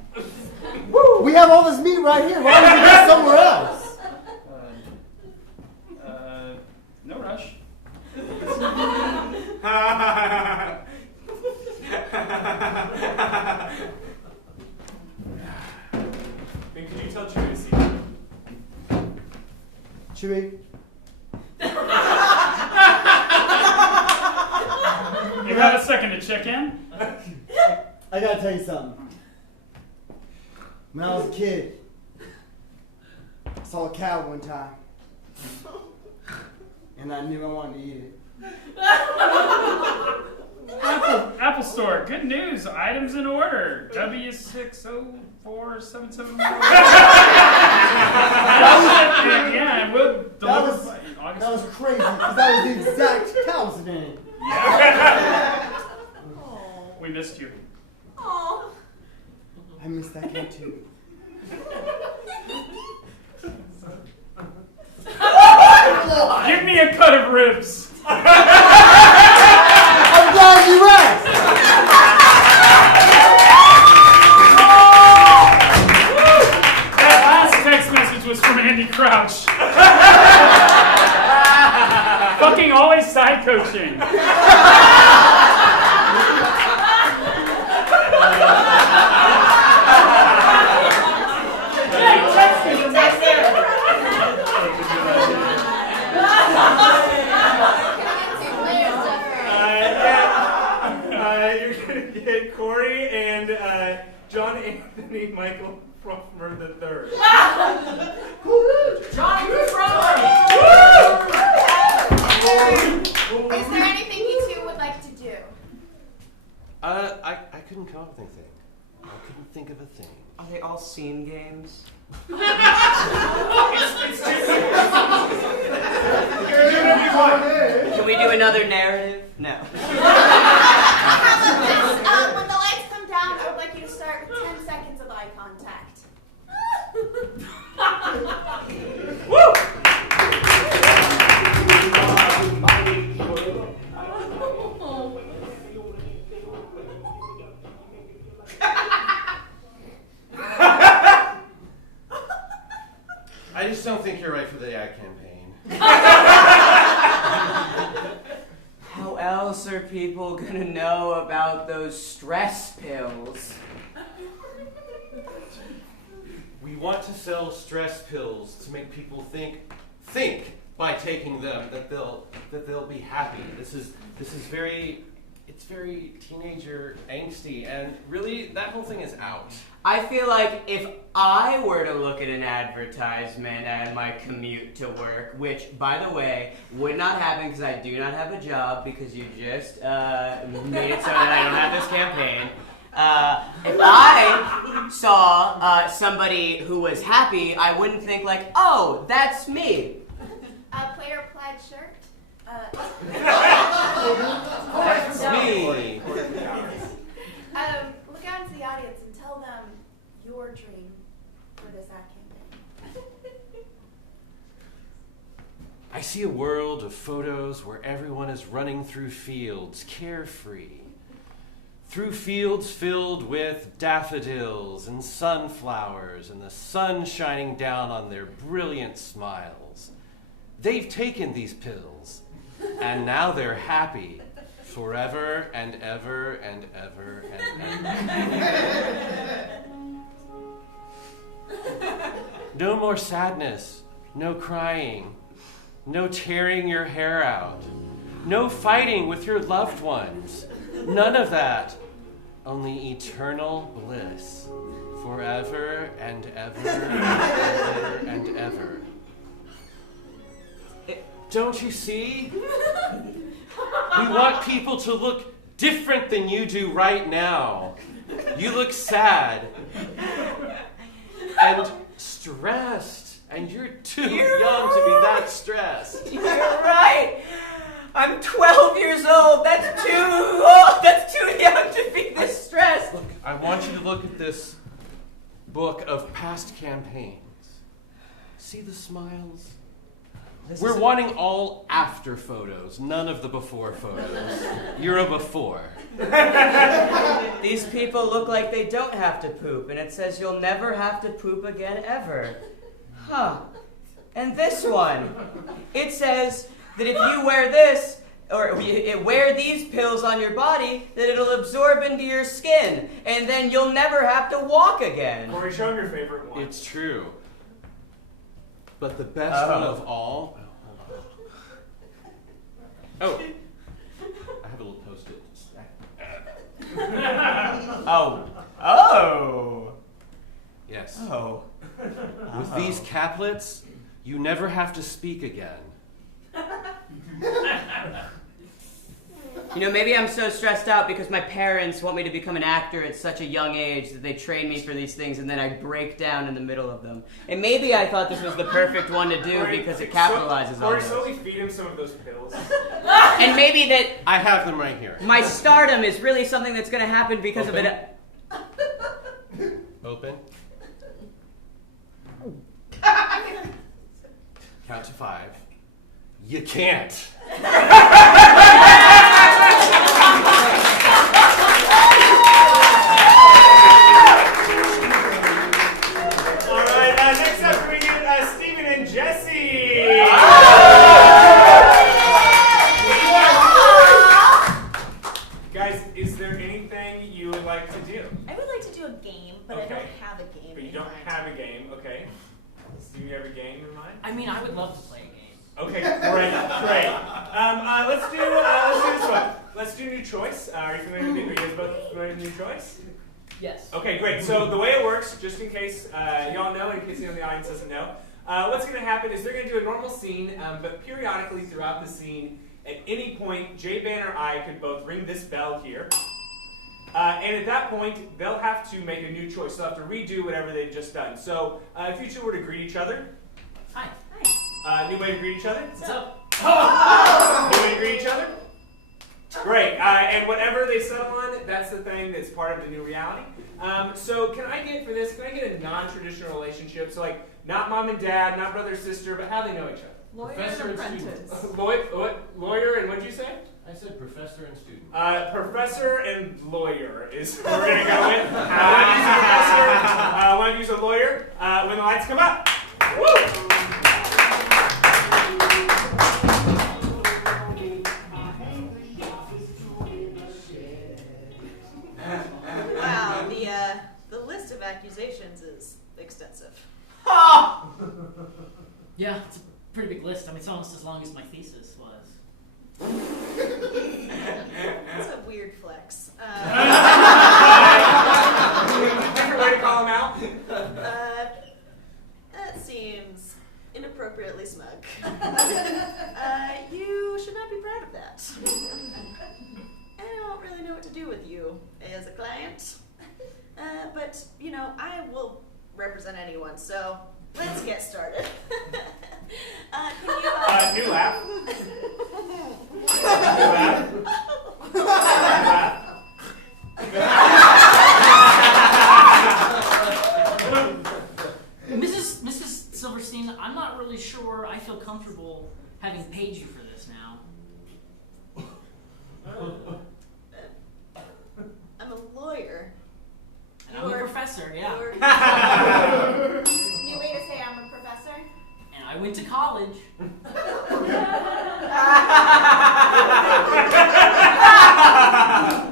Woo! We have all this meat right here. Why would you go somewhere else? No rush. Ben, could you tell Chewie to see? Chewie. You got a second to check in? I gotta tell you something. When I was a kid, I saw a cow one time. And I knew I wanted to eat it. Apple Store. Good news. Items in order. W604771. Yeah, we'll deliver by August. That was crazy because that was the exact cow's name. We missed you. Aww. I missed that cat too. Give me a cut of ribs. I'm glad you asked. That last text message was from Andy Crouch. Fucking always side coaching. You're going to get Corey and John Anthony Michael Frofmer III. Johnny Frofmer! Is there anything you two would like to do? I couldn't come up with anything. I couldn't think of a thing. Are they all scene games? Can we do another narrative? No. How about this? When the lights come down, I would like you to start with 10 seconds of eye contact. Woo! I just don't think you're right for the ad campaign. How else are people gonna know about those stress pills? We want to sell stress pills to make people think by taking them that they'll be happy. This is very teenager angsty, and really that whole thing is out. I feel like if I were to look at an advertisement and my commute to work, which, by the way, would not happen because I do not have a job because you just made it so that I don't have this campaign. If I saw somebody who was happy, I wouldn't think like, oh, that's me. Player plaid shirt. That's me. Look out into the audience and tell them your dream for this ad campaign. I see a world of photos where everyone is running through fields, carefree. Through fields filled with daffodils and sunflowers and the sun shining down on their brilliant smiles. They've taken these pills, and now they're happy forever and ever and ever and ever. No more sadness, no crying, no tearing your hair out, no fighting with your loved ones. None of that. Only eternal bliss. Forever and ever and ever and ever. Don't you see? We want people to look different than you do right now. You look sad. And stressed. And you're too young to be that stressed. You're right. I'm 12 years old. That's too old. That's too young to be this stressed. Look, I want you to look at this book of past campaigns. See the smiles? This We're is- wanting all after photos, none of the before photos. You're a before. These people look like they don't have to poop, and it says you'll never have to poop again ever. Huh. And this one, it says that if you wear this, or wear these pills on your body, that it'll absorb into your skin, and then you'll never have to walk again. Corey, show him your favorite one. It's true. But the best one of all... Oh. I have a little Post-it. Oh. Yes. Oh. With these caplets, you never have to speak again. You know, maybe I'm so stressed out because my parents want me to become an actor at such a young age that they train me for these things and then I break down in the middle of them. And maybe I thought this was the perfect one to do because it capitalizes on Or this. slowly feed him some of those pills. And maybe that I have them right here. my stardom is really something that's going to happen because Open. of it. Open. Count to 5. You can't. Alright, next up we get Steven and Jesse. Guys, is there anything you would like to do? I would like to do a game, but I don't have a game. But you don't have a game, okay. Do you have a game in mind? I mean, I would love to play a game. Okay, great. Let's do this one. Let's do New Choice. Are you familiar with it? Are you guys both familiar with New Choice? Yes. Okay, great. So the way it works, just in case y'all know, in case anyone in the audience doesn't know, what's going to happen is they're going to do a normal scene, but periodically throughout the scene, at any point, J-Ban or I could both ring this bell here. And at that point, they'll have to make a new choice. They'll have to redo whatever they've just done. So if you two were to greet each other. Hi. New way to greet each other? What's up? New way to greet each other? Great. And whatever they settle on, that's the thing that's part of the new reality. So can I get a non-traditional relationship? So like, not mom and dad, not brother, sister, but how they know each other? Lawyer Professor and and apprentice. Lawyer and what'd you say? I said professor and student. Professor and lawyer is what we're going to go with. One of you's a professor, one of you's a lawyer. When the lights come up. Woo! Wow, the list of accusations is extensive. Yeah, it's a pretty big list. I mean, it's almost as long as my thesis was. That's a weird flex. Different way to call him out. That seems inappropriately smug. You should not be proud of that. I don't really know what to do with you as a client. But, you know, I will represent anyone, so let's get started. Can you, New laugh. New laugh. Mrs. Silverstein, I'm not really sure I feel comfortable having paid you for this now. I'm a lawyer. And I'm a professor, yeah. New way to say I'm a professor. And I went to college.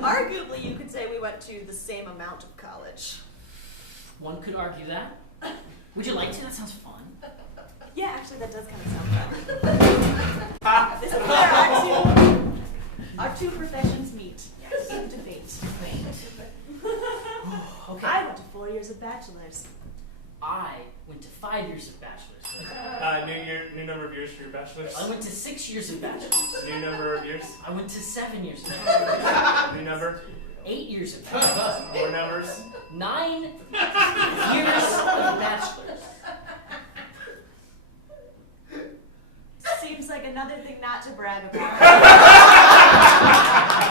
Arguably, you could say we went to the same amount of college. One could argue that. Would you like to? That sounds fun. Yeah, actually, that does kind of sound fun. This is where our two professions meet in debate. Okay. I went to 4 years of bachelor's. I went to 5 years of bachelor's. New number of years for your bachelor's. I went to 6 years of bachelor's. New number of years. I went to 7 years of bachelor's. New number. 8 years of bachelor's. More numbers. 9 years of bachelor's. Seems like another thing not to brag about.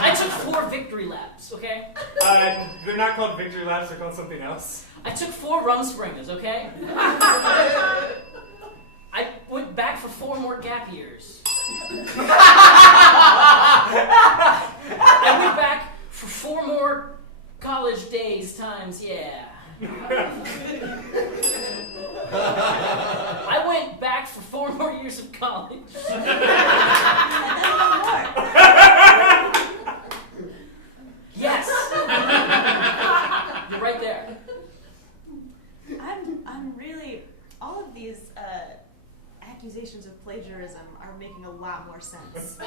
I took 4 victory laps, okay? They're not called victory laps, they're called something else. I took 4 rum springers, okay? for 4 more gap years. I went back for 4 more college days times, yeah. I went back for 4 more years of college. And then 1 more. Yes. You're right there. I'm really, all of these accusations of plagiarism are making a lot more sense.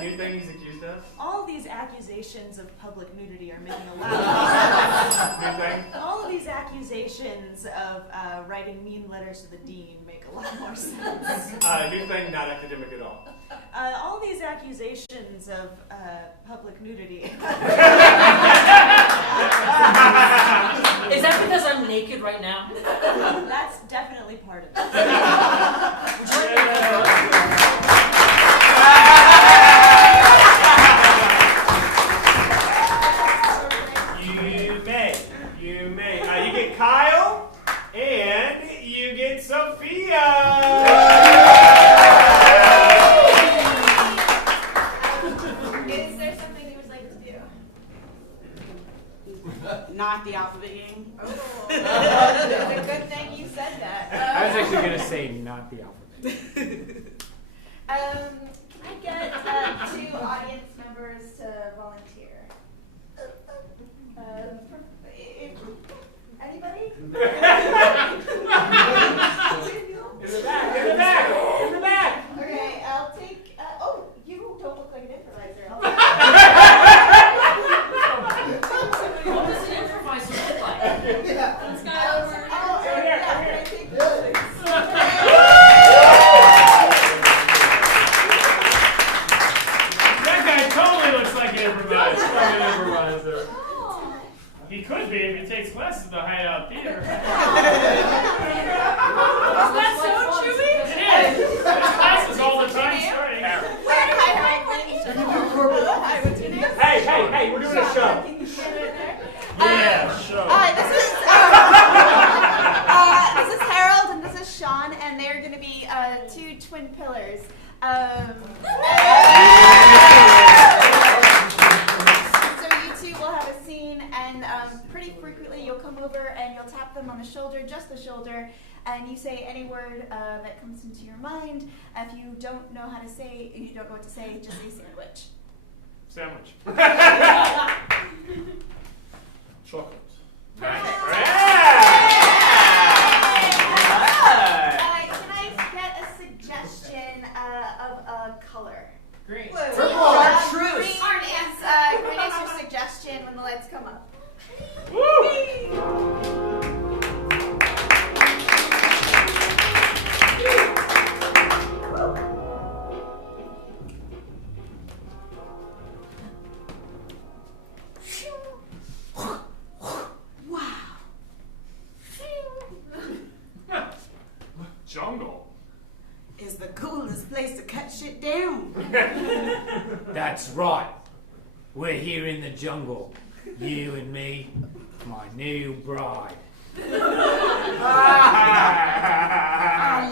New thing he's accused of? All these accusations of public nudity are making a lot more sense. New thing? All of these accusations of writing mean letters to the dean make a lot more sense. New thing, not academic at all. All these accusations of public nudity. Is that because I'm naked right now? That's definitely part of it. You may. You get Kyle, and you get Sophia. Is there something you would like to do? Not the alphabet game. Oh. It's a good thing you said that. I was actually going to say not the alphabet. Can I get 2 audience members to volunteer? Anybody? In the back. Okay, I'll take. Oh, you don't look like an improviser. What does an improviser look like? Let's go over. That guy totally looks like an improviser. He could be if he takes classes at the Hideout Theater. Is that so chewy? It is. There's classes all the time starting. Hey, we're doing a show. Yeah, show. This is Harold and this is Sean, and they're going to be 2 twin pillars. So you 2 will have a scene, and pretty frequently you'll come over and you'll tap them on the shoulder, just the shoulder, and you say any word that comes into your mind. If you don't know how to say, you don't know what to say, just say sandwich. Sandwich. Chocolate. Can I get a suggestion of a color? Green. Green is your suggestion when the lights come up. Jungle. Is the coolest place to cut shit down. That's right. We're here in the jungle. You and me, my new bride. I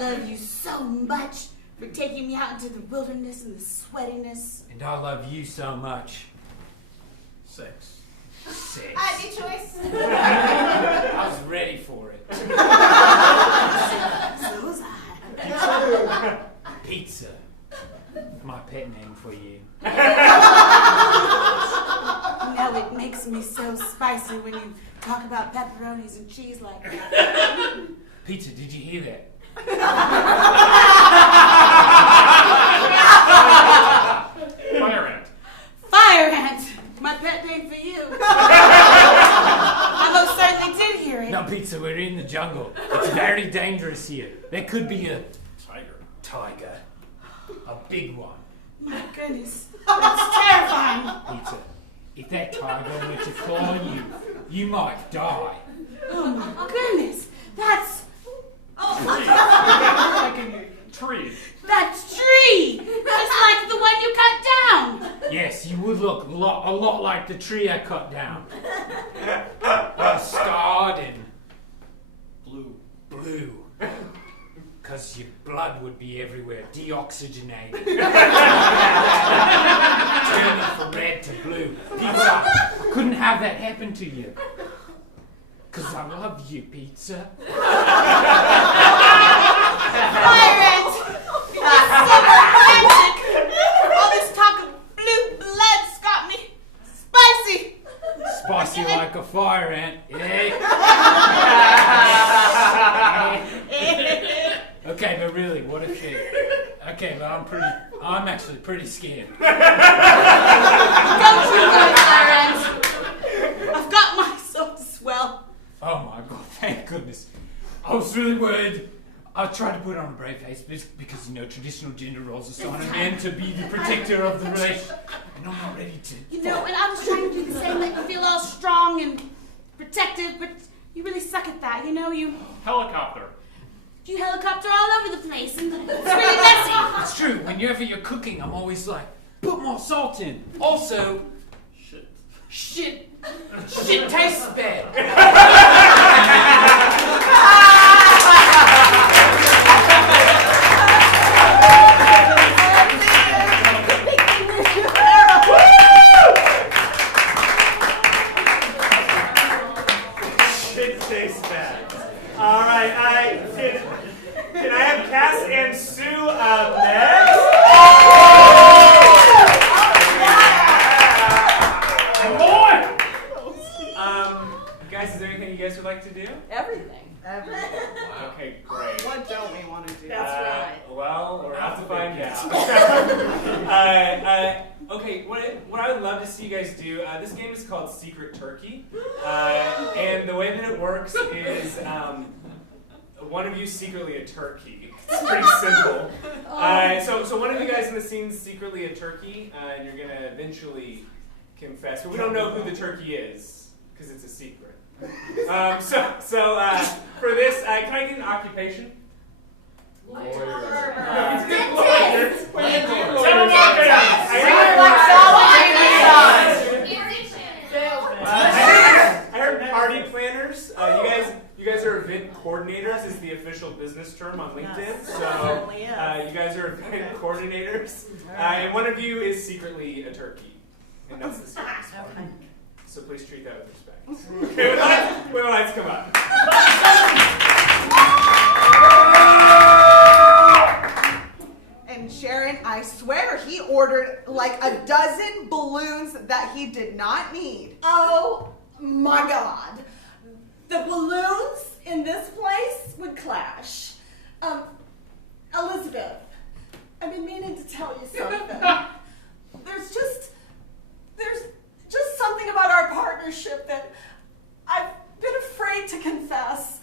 love you so much for taking me out into the wilderness and the sweatiness. And I love you so much. Sex. New choice. I was ready for it. So was I. Pizza. My pet name for you. Now it makes me so spicy when you talk about pepperonis and cheese like that. Pizza, did you hear that? Fire ant. Fire ant! My pet name for you. I most certainly did hear it. No, Pizza, we're in the jungle. It's very dangerous here. There could be a tiger. A big one. My goodness. That's terrifying. Pizza, if that tiger were to claw you, you might die. Oh my goodness. That's... Like a tree. That's tree! Just like the one you cut down! Yes, you would look a lot like the tree I cut down. Scarred and blue. because your blood would be everywhere, deoxygenated. Turning from red to blue. Pizza, couldn't have that happen to you. Because I love you, Pizza. Fire ants! It's so romantic! All this talk of blue blood's got me spicy! Spicy like a fire ant, eh? Okay, but really, what if they... Okay, but I'm actually pretty scared. Don't you worry, fire ants! I've got myself as well. Oh my god, thank goodness. I was really worried. I tried to put on a brave face because, traditional gender roles assign a man to be the protector of the relationship. And I'm not ready to... And I was trying to do the same, like feel all strong and protective, but you really suck at that, you... Helicopter. You helicopter all over the place, and it's really messy. It's true, whenever you're cooking, I'm always like, put more salt in. Also... Shit tastes bad. Shit tastes bad. All right, can I have Cass and Sue up next? Guys, is there anything you guys would like to do? Everything. Okay, great. What don't we want to do? Well, we'll have to find out. Okay, what I would love to see you guys do, this game is called Secret Turkey. And the way that it works is one of you is secretly a turkey. It's pretty simple. So one of you guys in the scene is secretly a turkey, and you're going to eventually confess. But we don't know who the turkey is, because it's a secret. For this, can I get an occupation? I heard party planners. You guys are event coordinators is the official business term on LinkedIn. So you guys are event coordinators, and one of you is secretly a turkey, and that's the serious part. So please treat that with respect. Okay, when the lights come up. And Sharon, I swear he ordered like a dozen balloons that he did not need. Oh my God. The balloons in this place would clash. Elizabeth, I've been meaning to tell you something. There's just something about our partnership that I've been afraid to confess,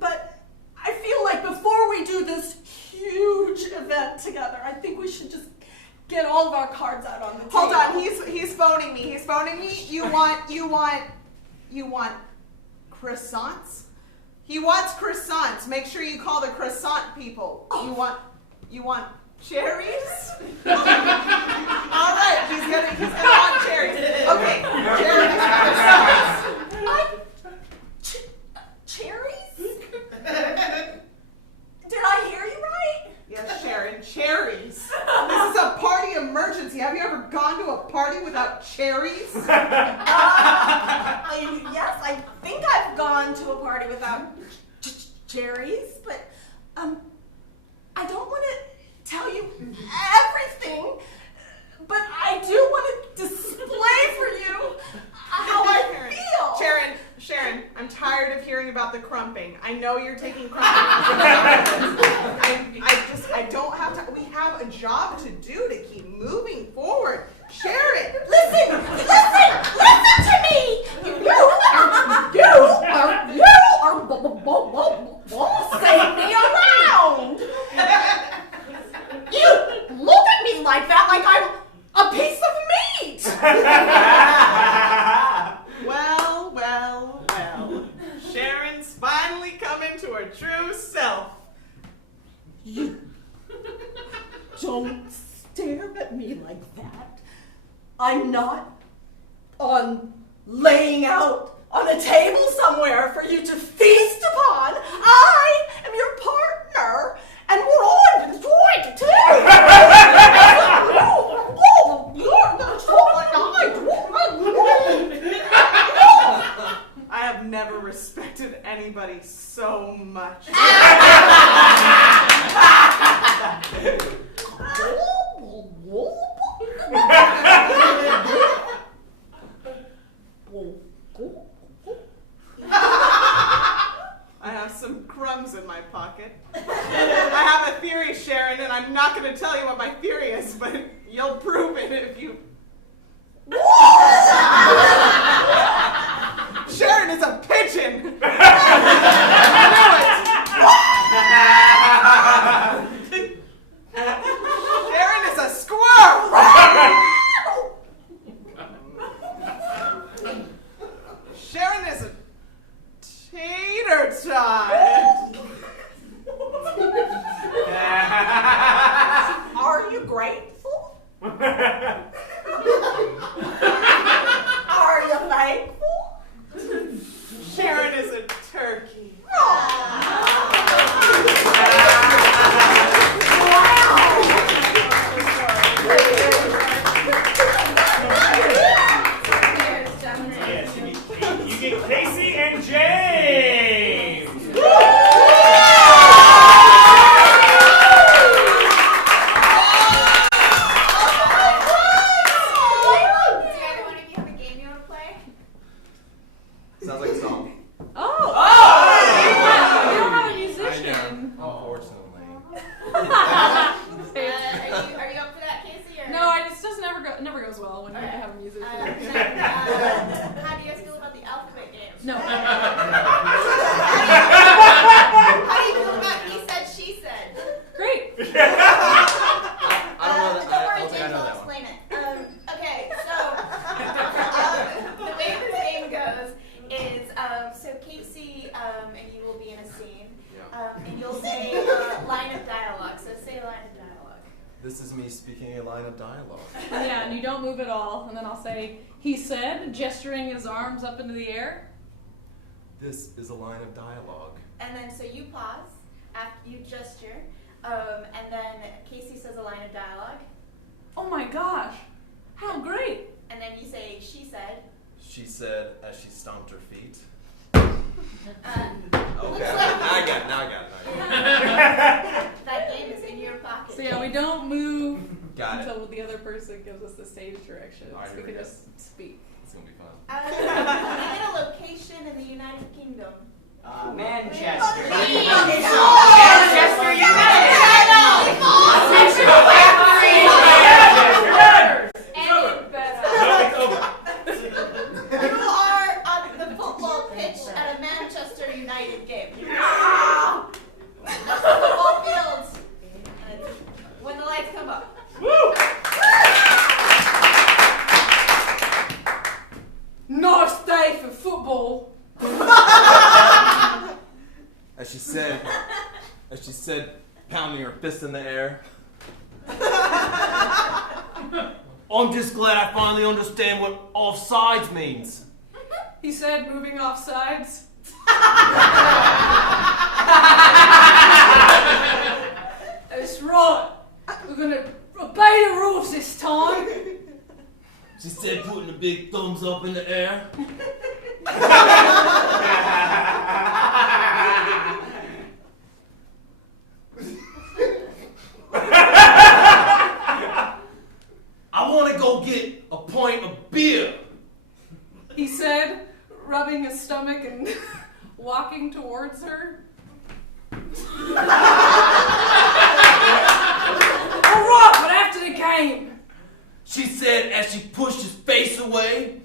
but I feel like before we do this huge event together, I think we should just get all of our cards out on the table. Hold on, he's phoning me. He's phoning me. You want croissants? He wants croissants. Make sure you call the croissant people. You want cherries? All right, he's gonna want cherries. Okay, cherries. Cherries? Did I hear you right? Yes, Sharon, cherries. This is a party emergency. Have you ever gone to a party without cherries? Yes, I think I've gone to a party without cherries, but I don't want to tell you everything, but I do want to display for you how I feel. Sharon, I'm tired of hearing about the crumping. I know you're taking crumping. I don't have time. We have a job to do to keep moving forward. Sharon! Listen to me! You are bossing me around! You look at me like that like I'm a piece of meat! Well. Sharon's finally coming to her true self. You don't stare at me like that. I'm not laying out on a table somewhere for you to feast upon. I am your partner, and anybody so much. I have some crumbs in my pocket. I have a theory, Sharon, and I'm not going to tell you what my theory is, but you'll prove it if you... Sharon is a pigeon! Sharon is a squirrel! Sharon is a tater tot! Are you grateful? Are you thankful? Sharon is a turkey. Yes, you get Casey and James. Sounds like a song. Oh! Oh! You don't have a I musician. know. Unfortunately. Are you up for that, Casey? Or? No, it just never goes well when you have a musician. How do you guys feel about the alphabet games? No. How do you feel about he said, she said? Great. I don't know that. Don't worry, I don't think I James, know I'll that one. explain it. Okay, so the way this game goes is so Casey and you will be in a scene, and you'll say a line of dialogue. So say a line of dialogue. This is me speaking a line of dialogue. Yeah, and you don't move at all. And then I'll say, he said, gesturing his arms up into the air. This is a line of dialogue. And then so you pause after you gesture, and then Casey says a line of dialogue. Oh my gosh, how great. And then you say, she said. She said as she stomped her feet. Okay, now I got it. That game is in your pocket. So yeah, we don't move Got it. until the other person gives us the stage directions. All right, We here can we go. just speak. It's gonna be fun. Name a location in the United Kingdom. Manchester. Manchester You are on the football pitch at a Manchester United game. That's the football field. And when the lights come up. Nice day for football. As she said, pounding her fist in the air. I'm just glad I finally understand what offsides means. He said, moving off sides. That's right. We're gonna obey the rules this time. She said, putting a big thumbs up in the air. I want to go get a pint of beer. He said, rubbing his stomach and walking towards her. All right, but after the game. She said as she pushed his face away.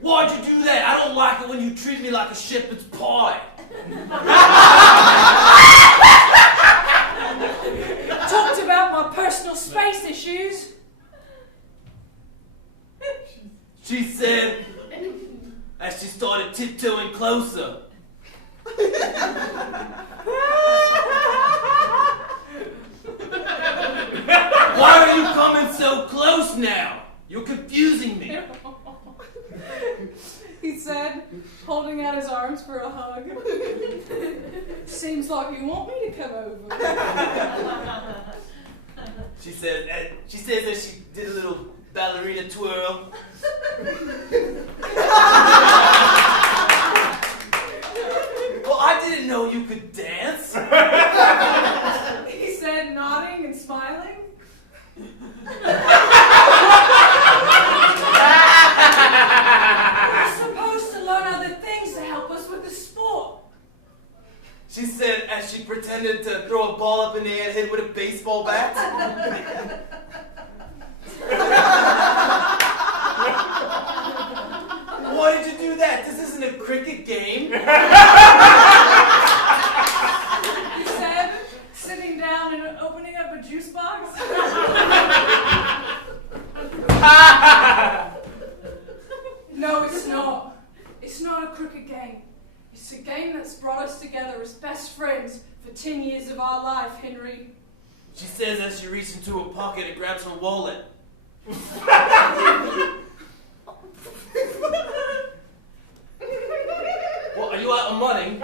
Why'd you do that? I don't like it when you treat me like a shepherd's pie. Talked about my personal space issues. She said as she started tiptoeing closer. Why are you coming so close now? You're confusing me. He said, holding out his arms for a hug. Seems like you want me to come over. She says as she did a little ballerina twirl. Well, I didn't know you could dance. He said, nodding and smiling. We're supposed to learn other things to help us with the sport. She said as she pretended to throw a ball up in the air and hit it with a baseball bat. Why did you do that? This isn't a cricket game. He said, sitting down and opening up a juice box. No, it's not. It's not a cricket game. It's a game that's brought us together as best friends for 10 years of our life, Henry. She says as she reaches into her pocket and grabs her wallet. Well, are you out of money?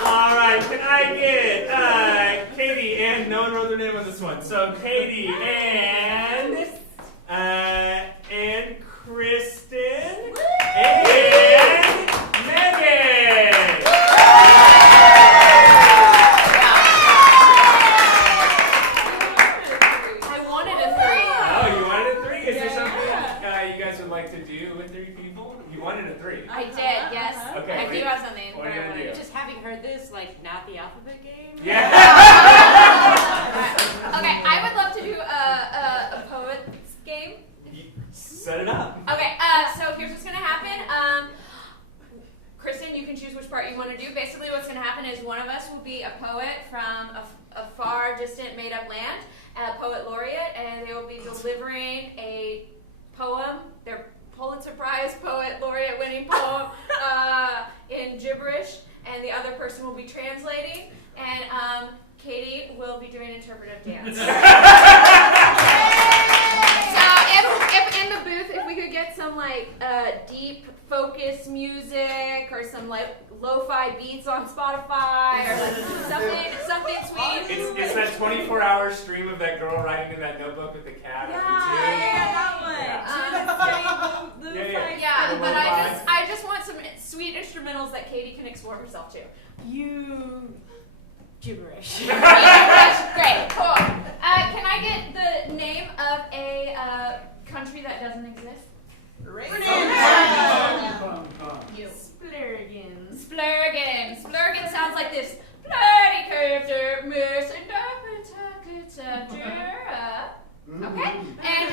Alright, can I get Katie and no one wrote their name on this one. So Katie and Kristen and Megan. I wanted a 3. Oh, you wanted a 3? Is there something you guys would like to do with 3 people? You wanted a 3. I did, yes. Okay, I do have something. What are you gonna do? Just having heard this, like, not the alphabet game? Yeah. Okay, I would love to do a poets game. Set it up. Okay, so here's what's gonna happen. Kristen, you can choose which part you want to do. Basically, what's gonna happen is one of us will be a poet from a far distant made-up land, a poet laureate, and they will be delivering a poem, their Pulitzer Prize poet laureate winning poem in gibberish, and the other person will be translating, and Katie will be doing interpretive dance. So if in the booth, if we could get some like deep focus music or some like lo-fi beats on Spotify or like something sweet. It's that 24-hour stream of that girl writing in that notebook with the cat. Yeah, but I just want some sweet instrumentals that Katie can explore herself to. You gibberish. Great, cool. Can I get the name of a country that doesn't exist? Splurgen. Splurgen sounds like this. Bloody character, okay? And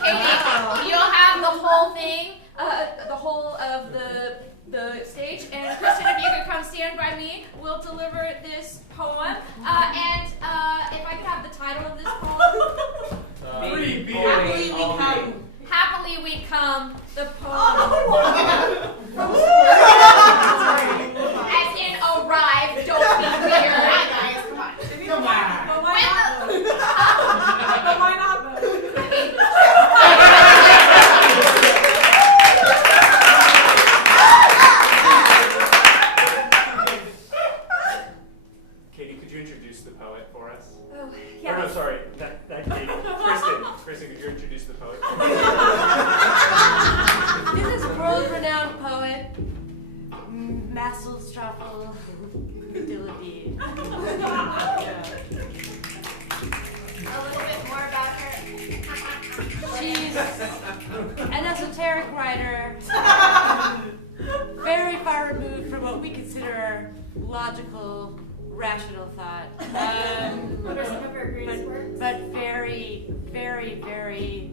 Katie, you'll have the whole thing, the whole of the stage. And Kristen, if you could come stand by me, we'll deliver this poem. And if I could have the title of this poem. Happily we come, the poem. As in arrive, don't be weird. Guys, come on. Come on. But why not, though? Katie, could you introduce the poet for us? Oh, yeah. Oh, no, sorry. That Katie. Kristen, could you introduce the poet? This is world-renowned poet, Massel Straffel Dillaby. A little bit more about her. She's an esoteric writer, very far removed from what we consider logical, rational thought. What are some of her greatest works? But very, very, very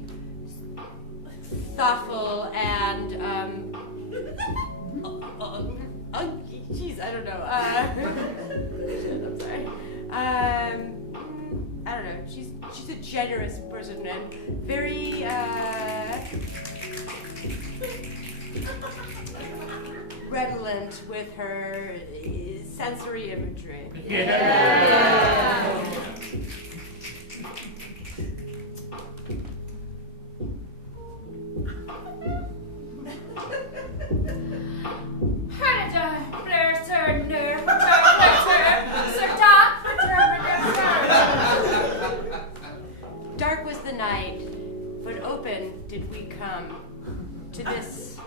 thoughtful and geez, I don't know. I'm sorry. I don't know. She's a generous person and very redolent with her sensory imagery. Yeah. dark was the night, but open did we come to this.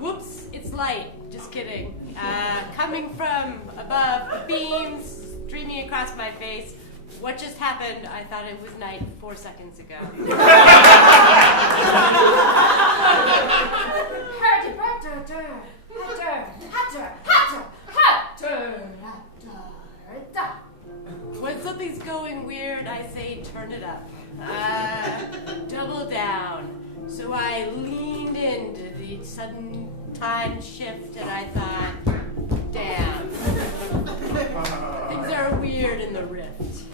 Whoops, it's light. Just kidding. Coming from above, beams streaming across my face. What just happened? I thought it was night 4 seconds ago. When something's going weird, I say turn it up. Double down. So I leaned into the sudden time shift and I thought, damn. Things are weird in the rift.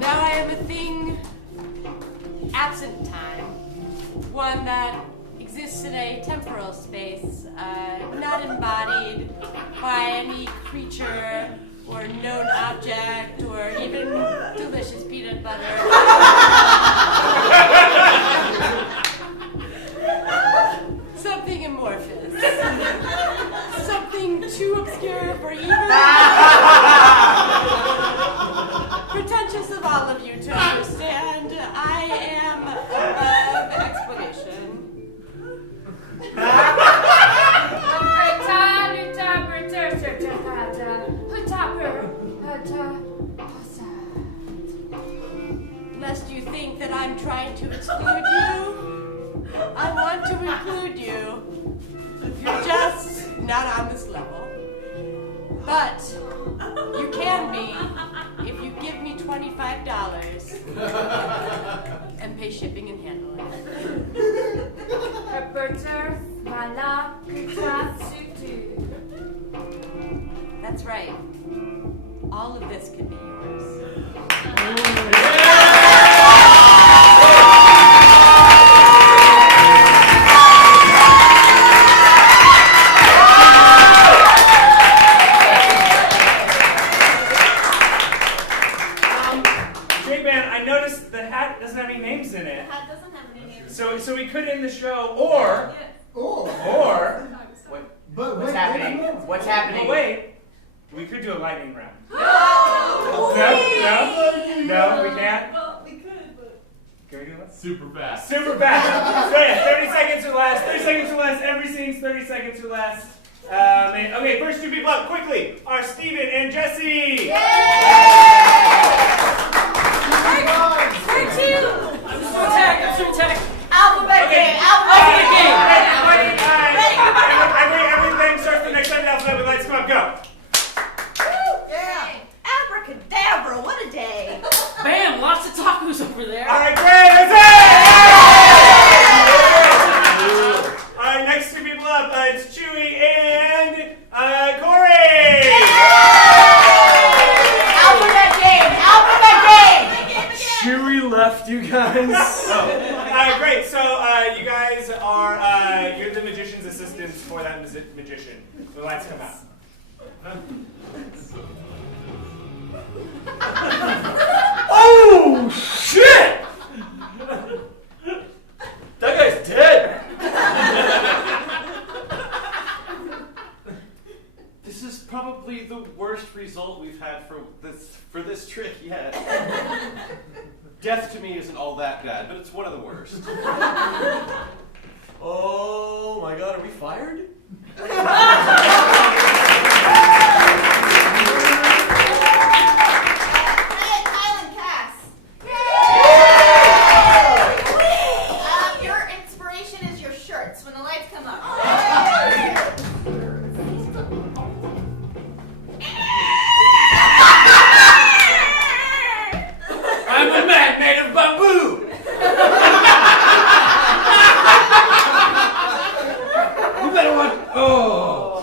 Now I am a thing, absent time, one that exists in a temporal space, not embodied by any creature or known object or even delicious peanut butter. Something amorphous. Something too obscure for even pretentious of all of you to understand. I am above explanation. Lest you think that I'm trying to exclude you, I want to include you. You're just not on this level. But you can be if you give me $25 and pay shipping and handling. That's right. All of this can be yours. So we could end the show, or what's happening? What's happening? Oh, wait, we could do a lightning round. No, we can't. Well, we could, but can we do that? Super fast. Super fast. So yeah, 30 seconds or less. 30 seconds or less. Every scene's 30 seconds or less. Okay, first two people up quickly are Steven and Jesse. Where to? Attack. Alphabet game. Alphabet game. Everything starts the next time the alphabet with lights come up. Go. Yeah. Abracadabra. What a day. Bam! Lots of tacos over there. All right, great. That's it. All right, next two people up. It's Chewy and Corey. Alphabet game. Alphabet game. Chewy left you guys. Great. So you guys are you're the magician's assistants for that magician. The lights come out. Oh shit! That guy's dead. This is probably the worst result we've had for this trick yet. Death to me isn't all that bad, but it's one of the worst. Oh my god, are we fired? Kyle and Cass. Your inspiration is your shirts when the lights come up. I'm a man made of bamboo! You better watch. Oh!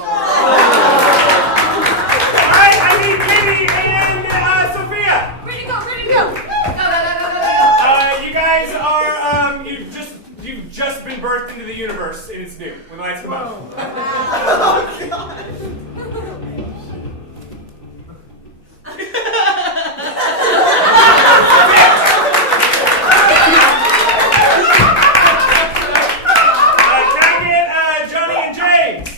been birthed into the universe, and it's new when the lights come up. Oh, God. Can I get Johnny and James?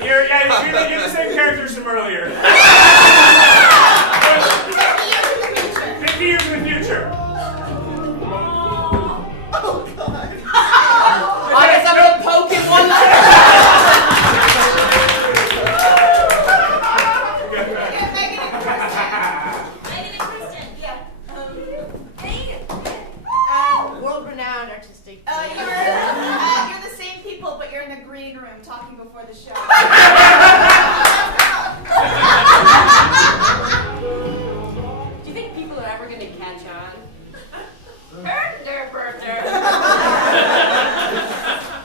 You guys, you're the same characters from earlier. 50 years in the future. Oh, God. I guess I'm gonna poke him one World-renowned artistic. You're the same people, but you're in the green room talking before the show. Do you think people are ever going to catch on?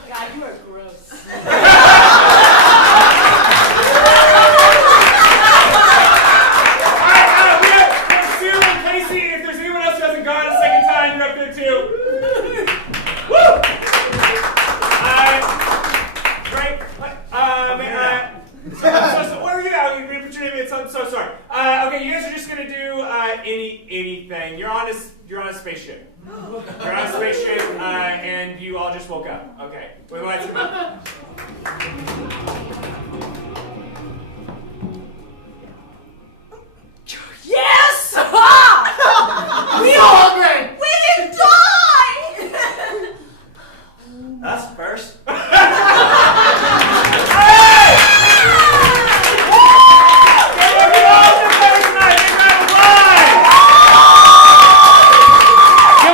God, you are gross. Casey, if there's anyone else who hasn't gone a second time, you're up there too. Woo! Great. So where are you at? You put your name in. I'm so sorry. Okay, you guys are just gonna do anything. You're on a spaceship. You're on a spaceship, and you all just woke up. Okay. Wait, the lights come up. Yes! Ah! We all hungry! We didn't die! Us first. Give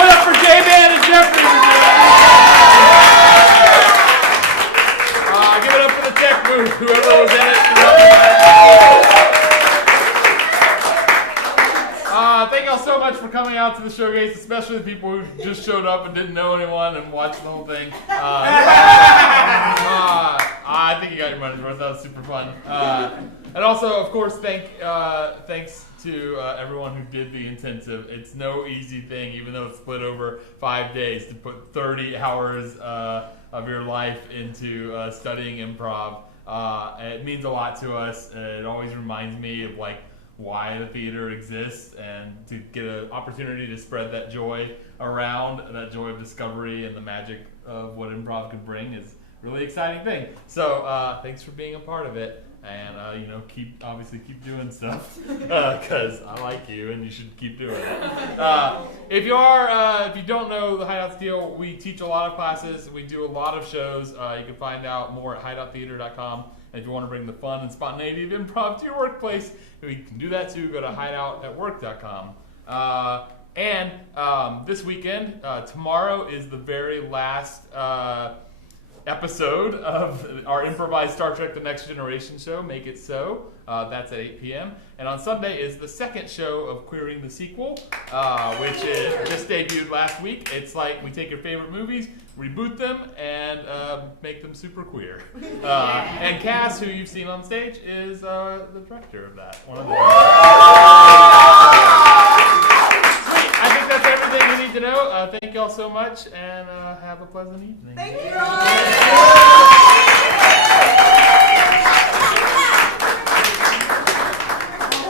it up for J-Man and Jeffrey. Give it up for the tech booth, whoever was in it. Thank y'all so much for coming out to the showcase, especially the people who just showed up and didn't know anyone and watched the whole thing. I think you got your money's worth. That was super fun. And also, of course, thanks to everyone who did the intensive. It's no easy thing, even though it's split over 5 days, to put 30 hours of your life into studying improv. It means a lot to us. It always reminds me of why the theater exists, and to get an opportunity to spread that joy around, that joy of discovery and the magic of what improv can bring is a really exciting thing. So thanks for being a part of it, and keep doing stuff because I like you and you should keep doing it. If you don't know the Hideout deal, we teach a lot of classes, we do a lot of shows. You can find out more at hideouttheater.com. And if you want to bring the fun and spontaneity of improv to your workplace, we can do that too. Go to hideoutatwork.com. And this weekend, tomorrow is the very last episode of our improvised Star Trek The Next Generation show, Make It So. That's at 8 p.m. And on Sunday is the second show of Queering the Sequel, which just debuted last week. It's like we take your favorite movies, reboot them, and make them super queer. And Cass, who you've seen on stage, is the director of that. One of the I think that's everything you need to know. Thank y'all so much, and have a pleasant evening. Thank you.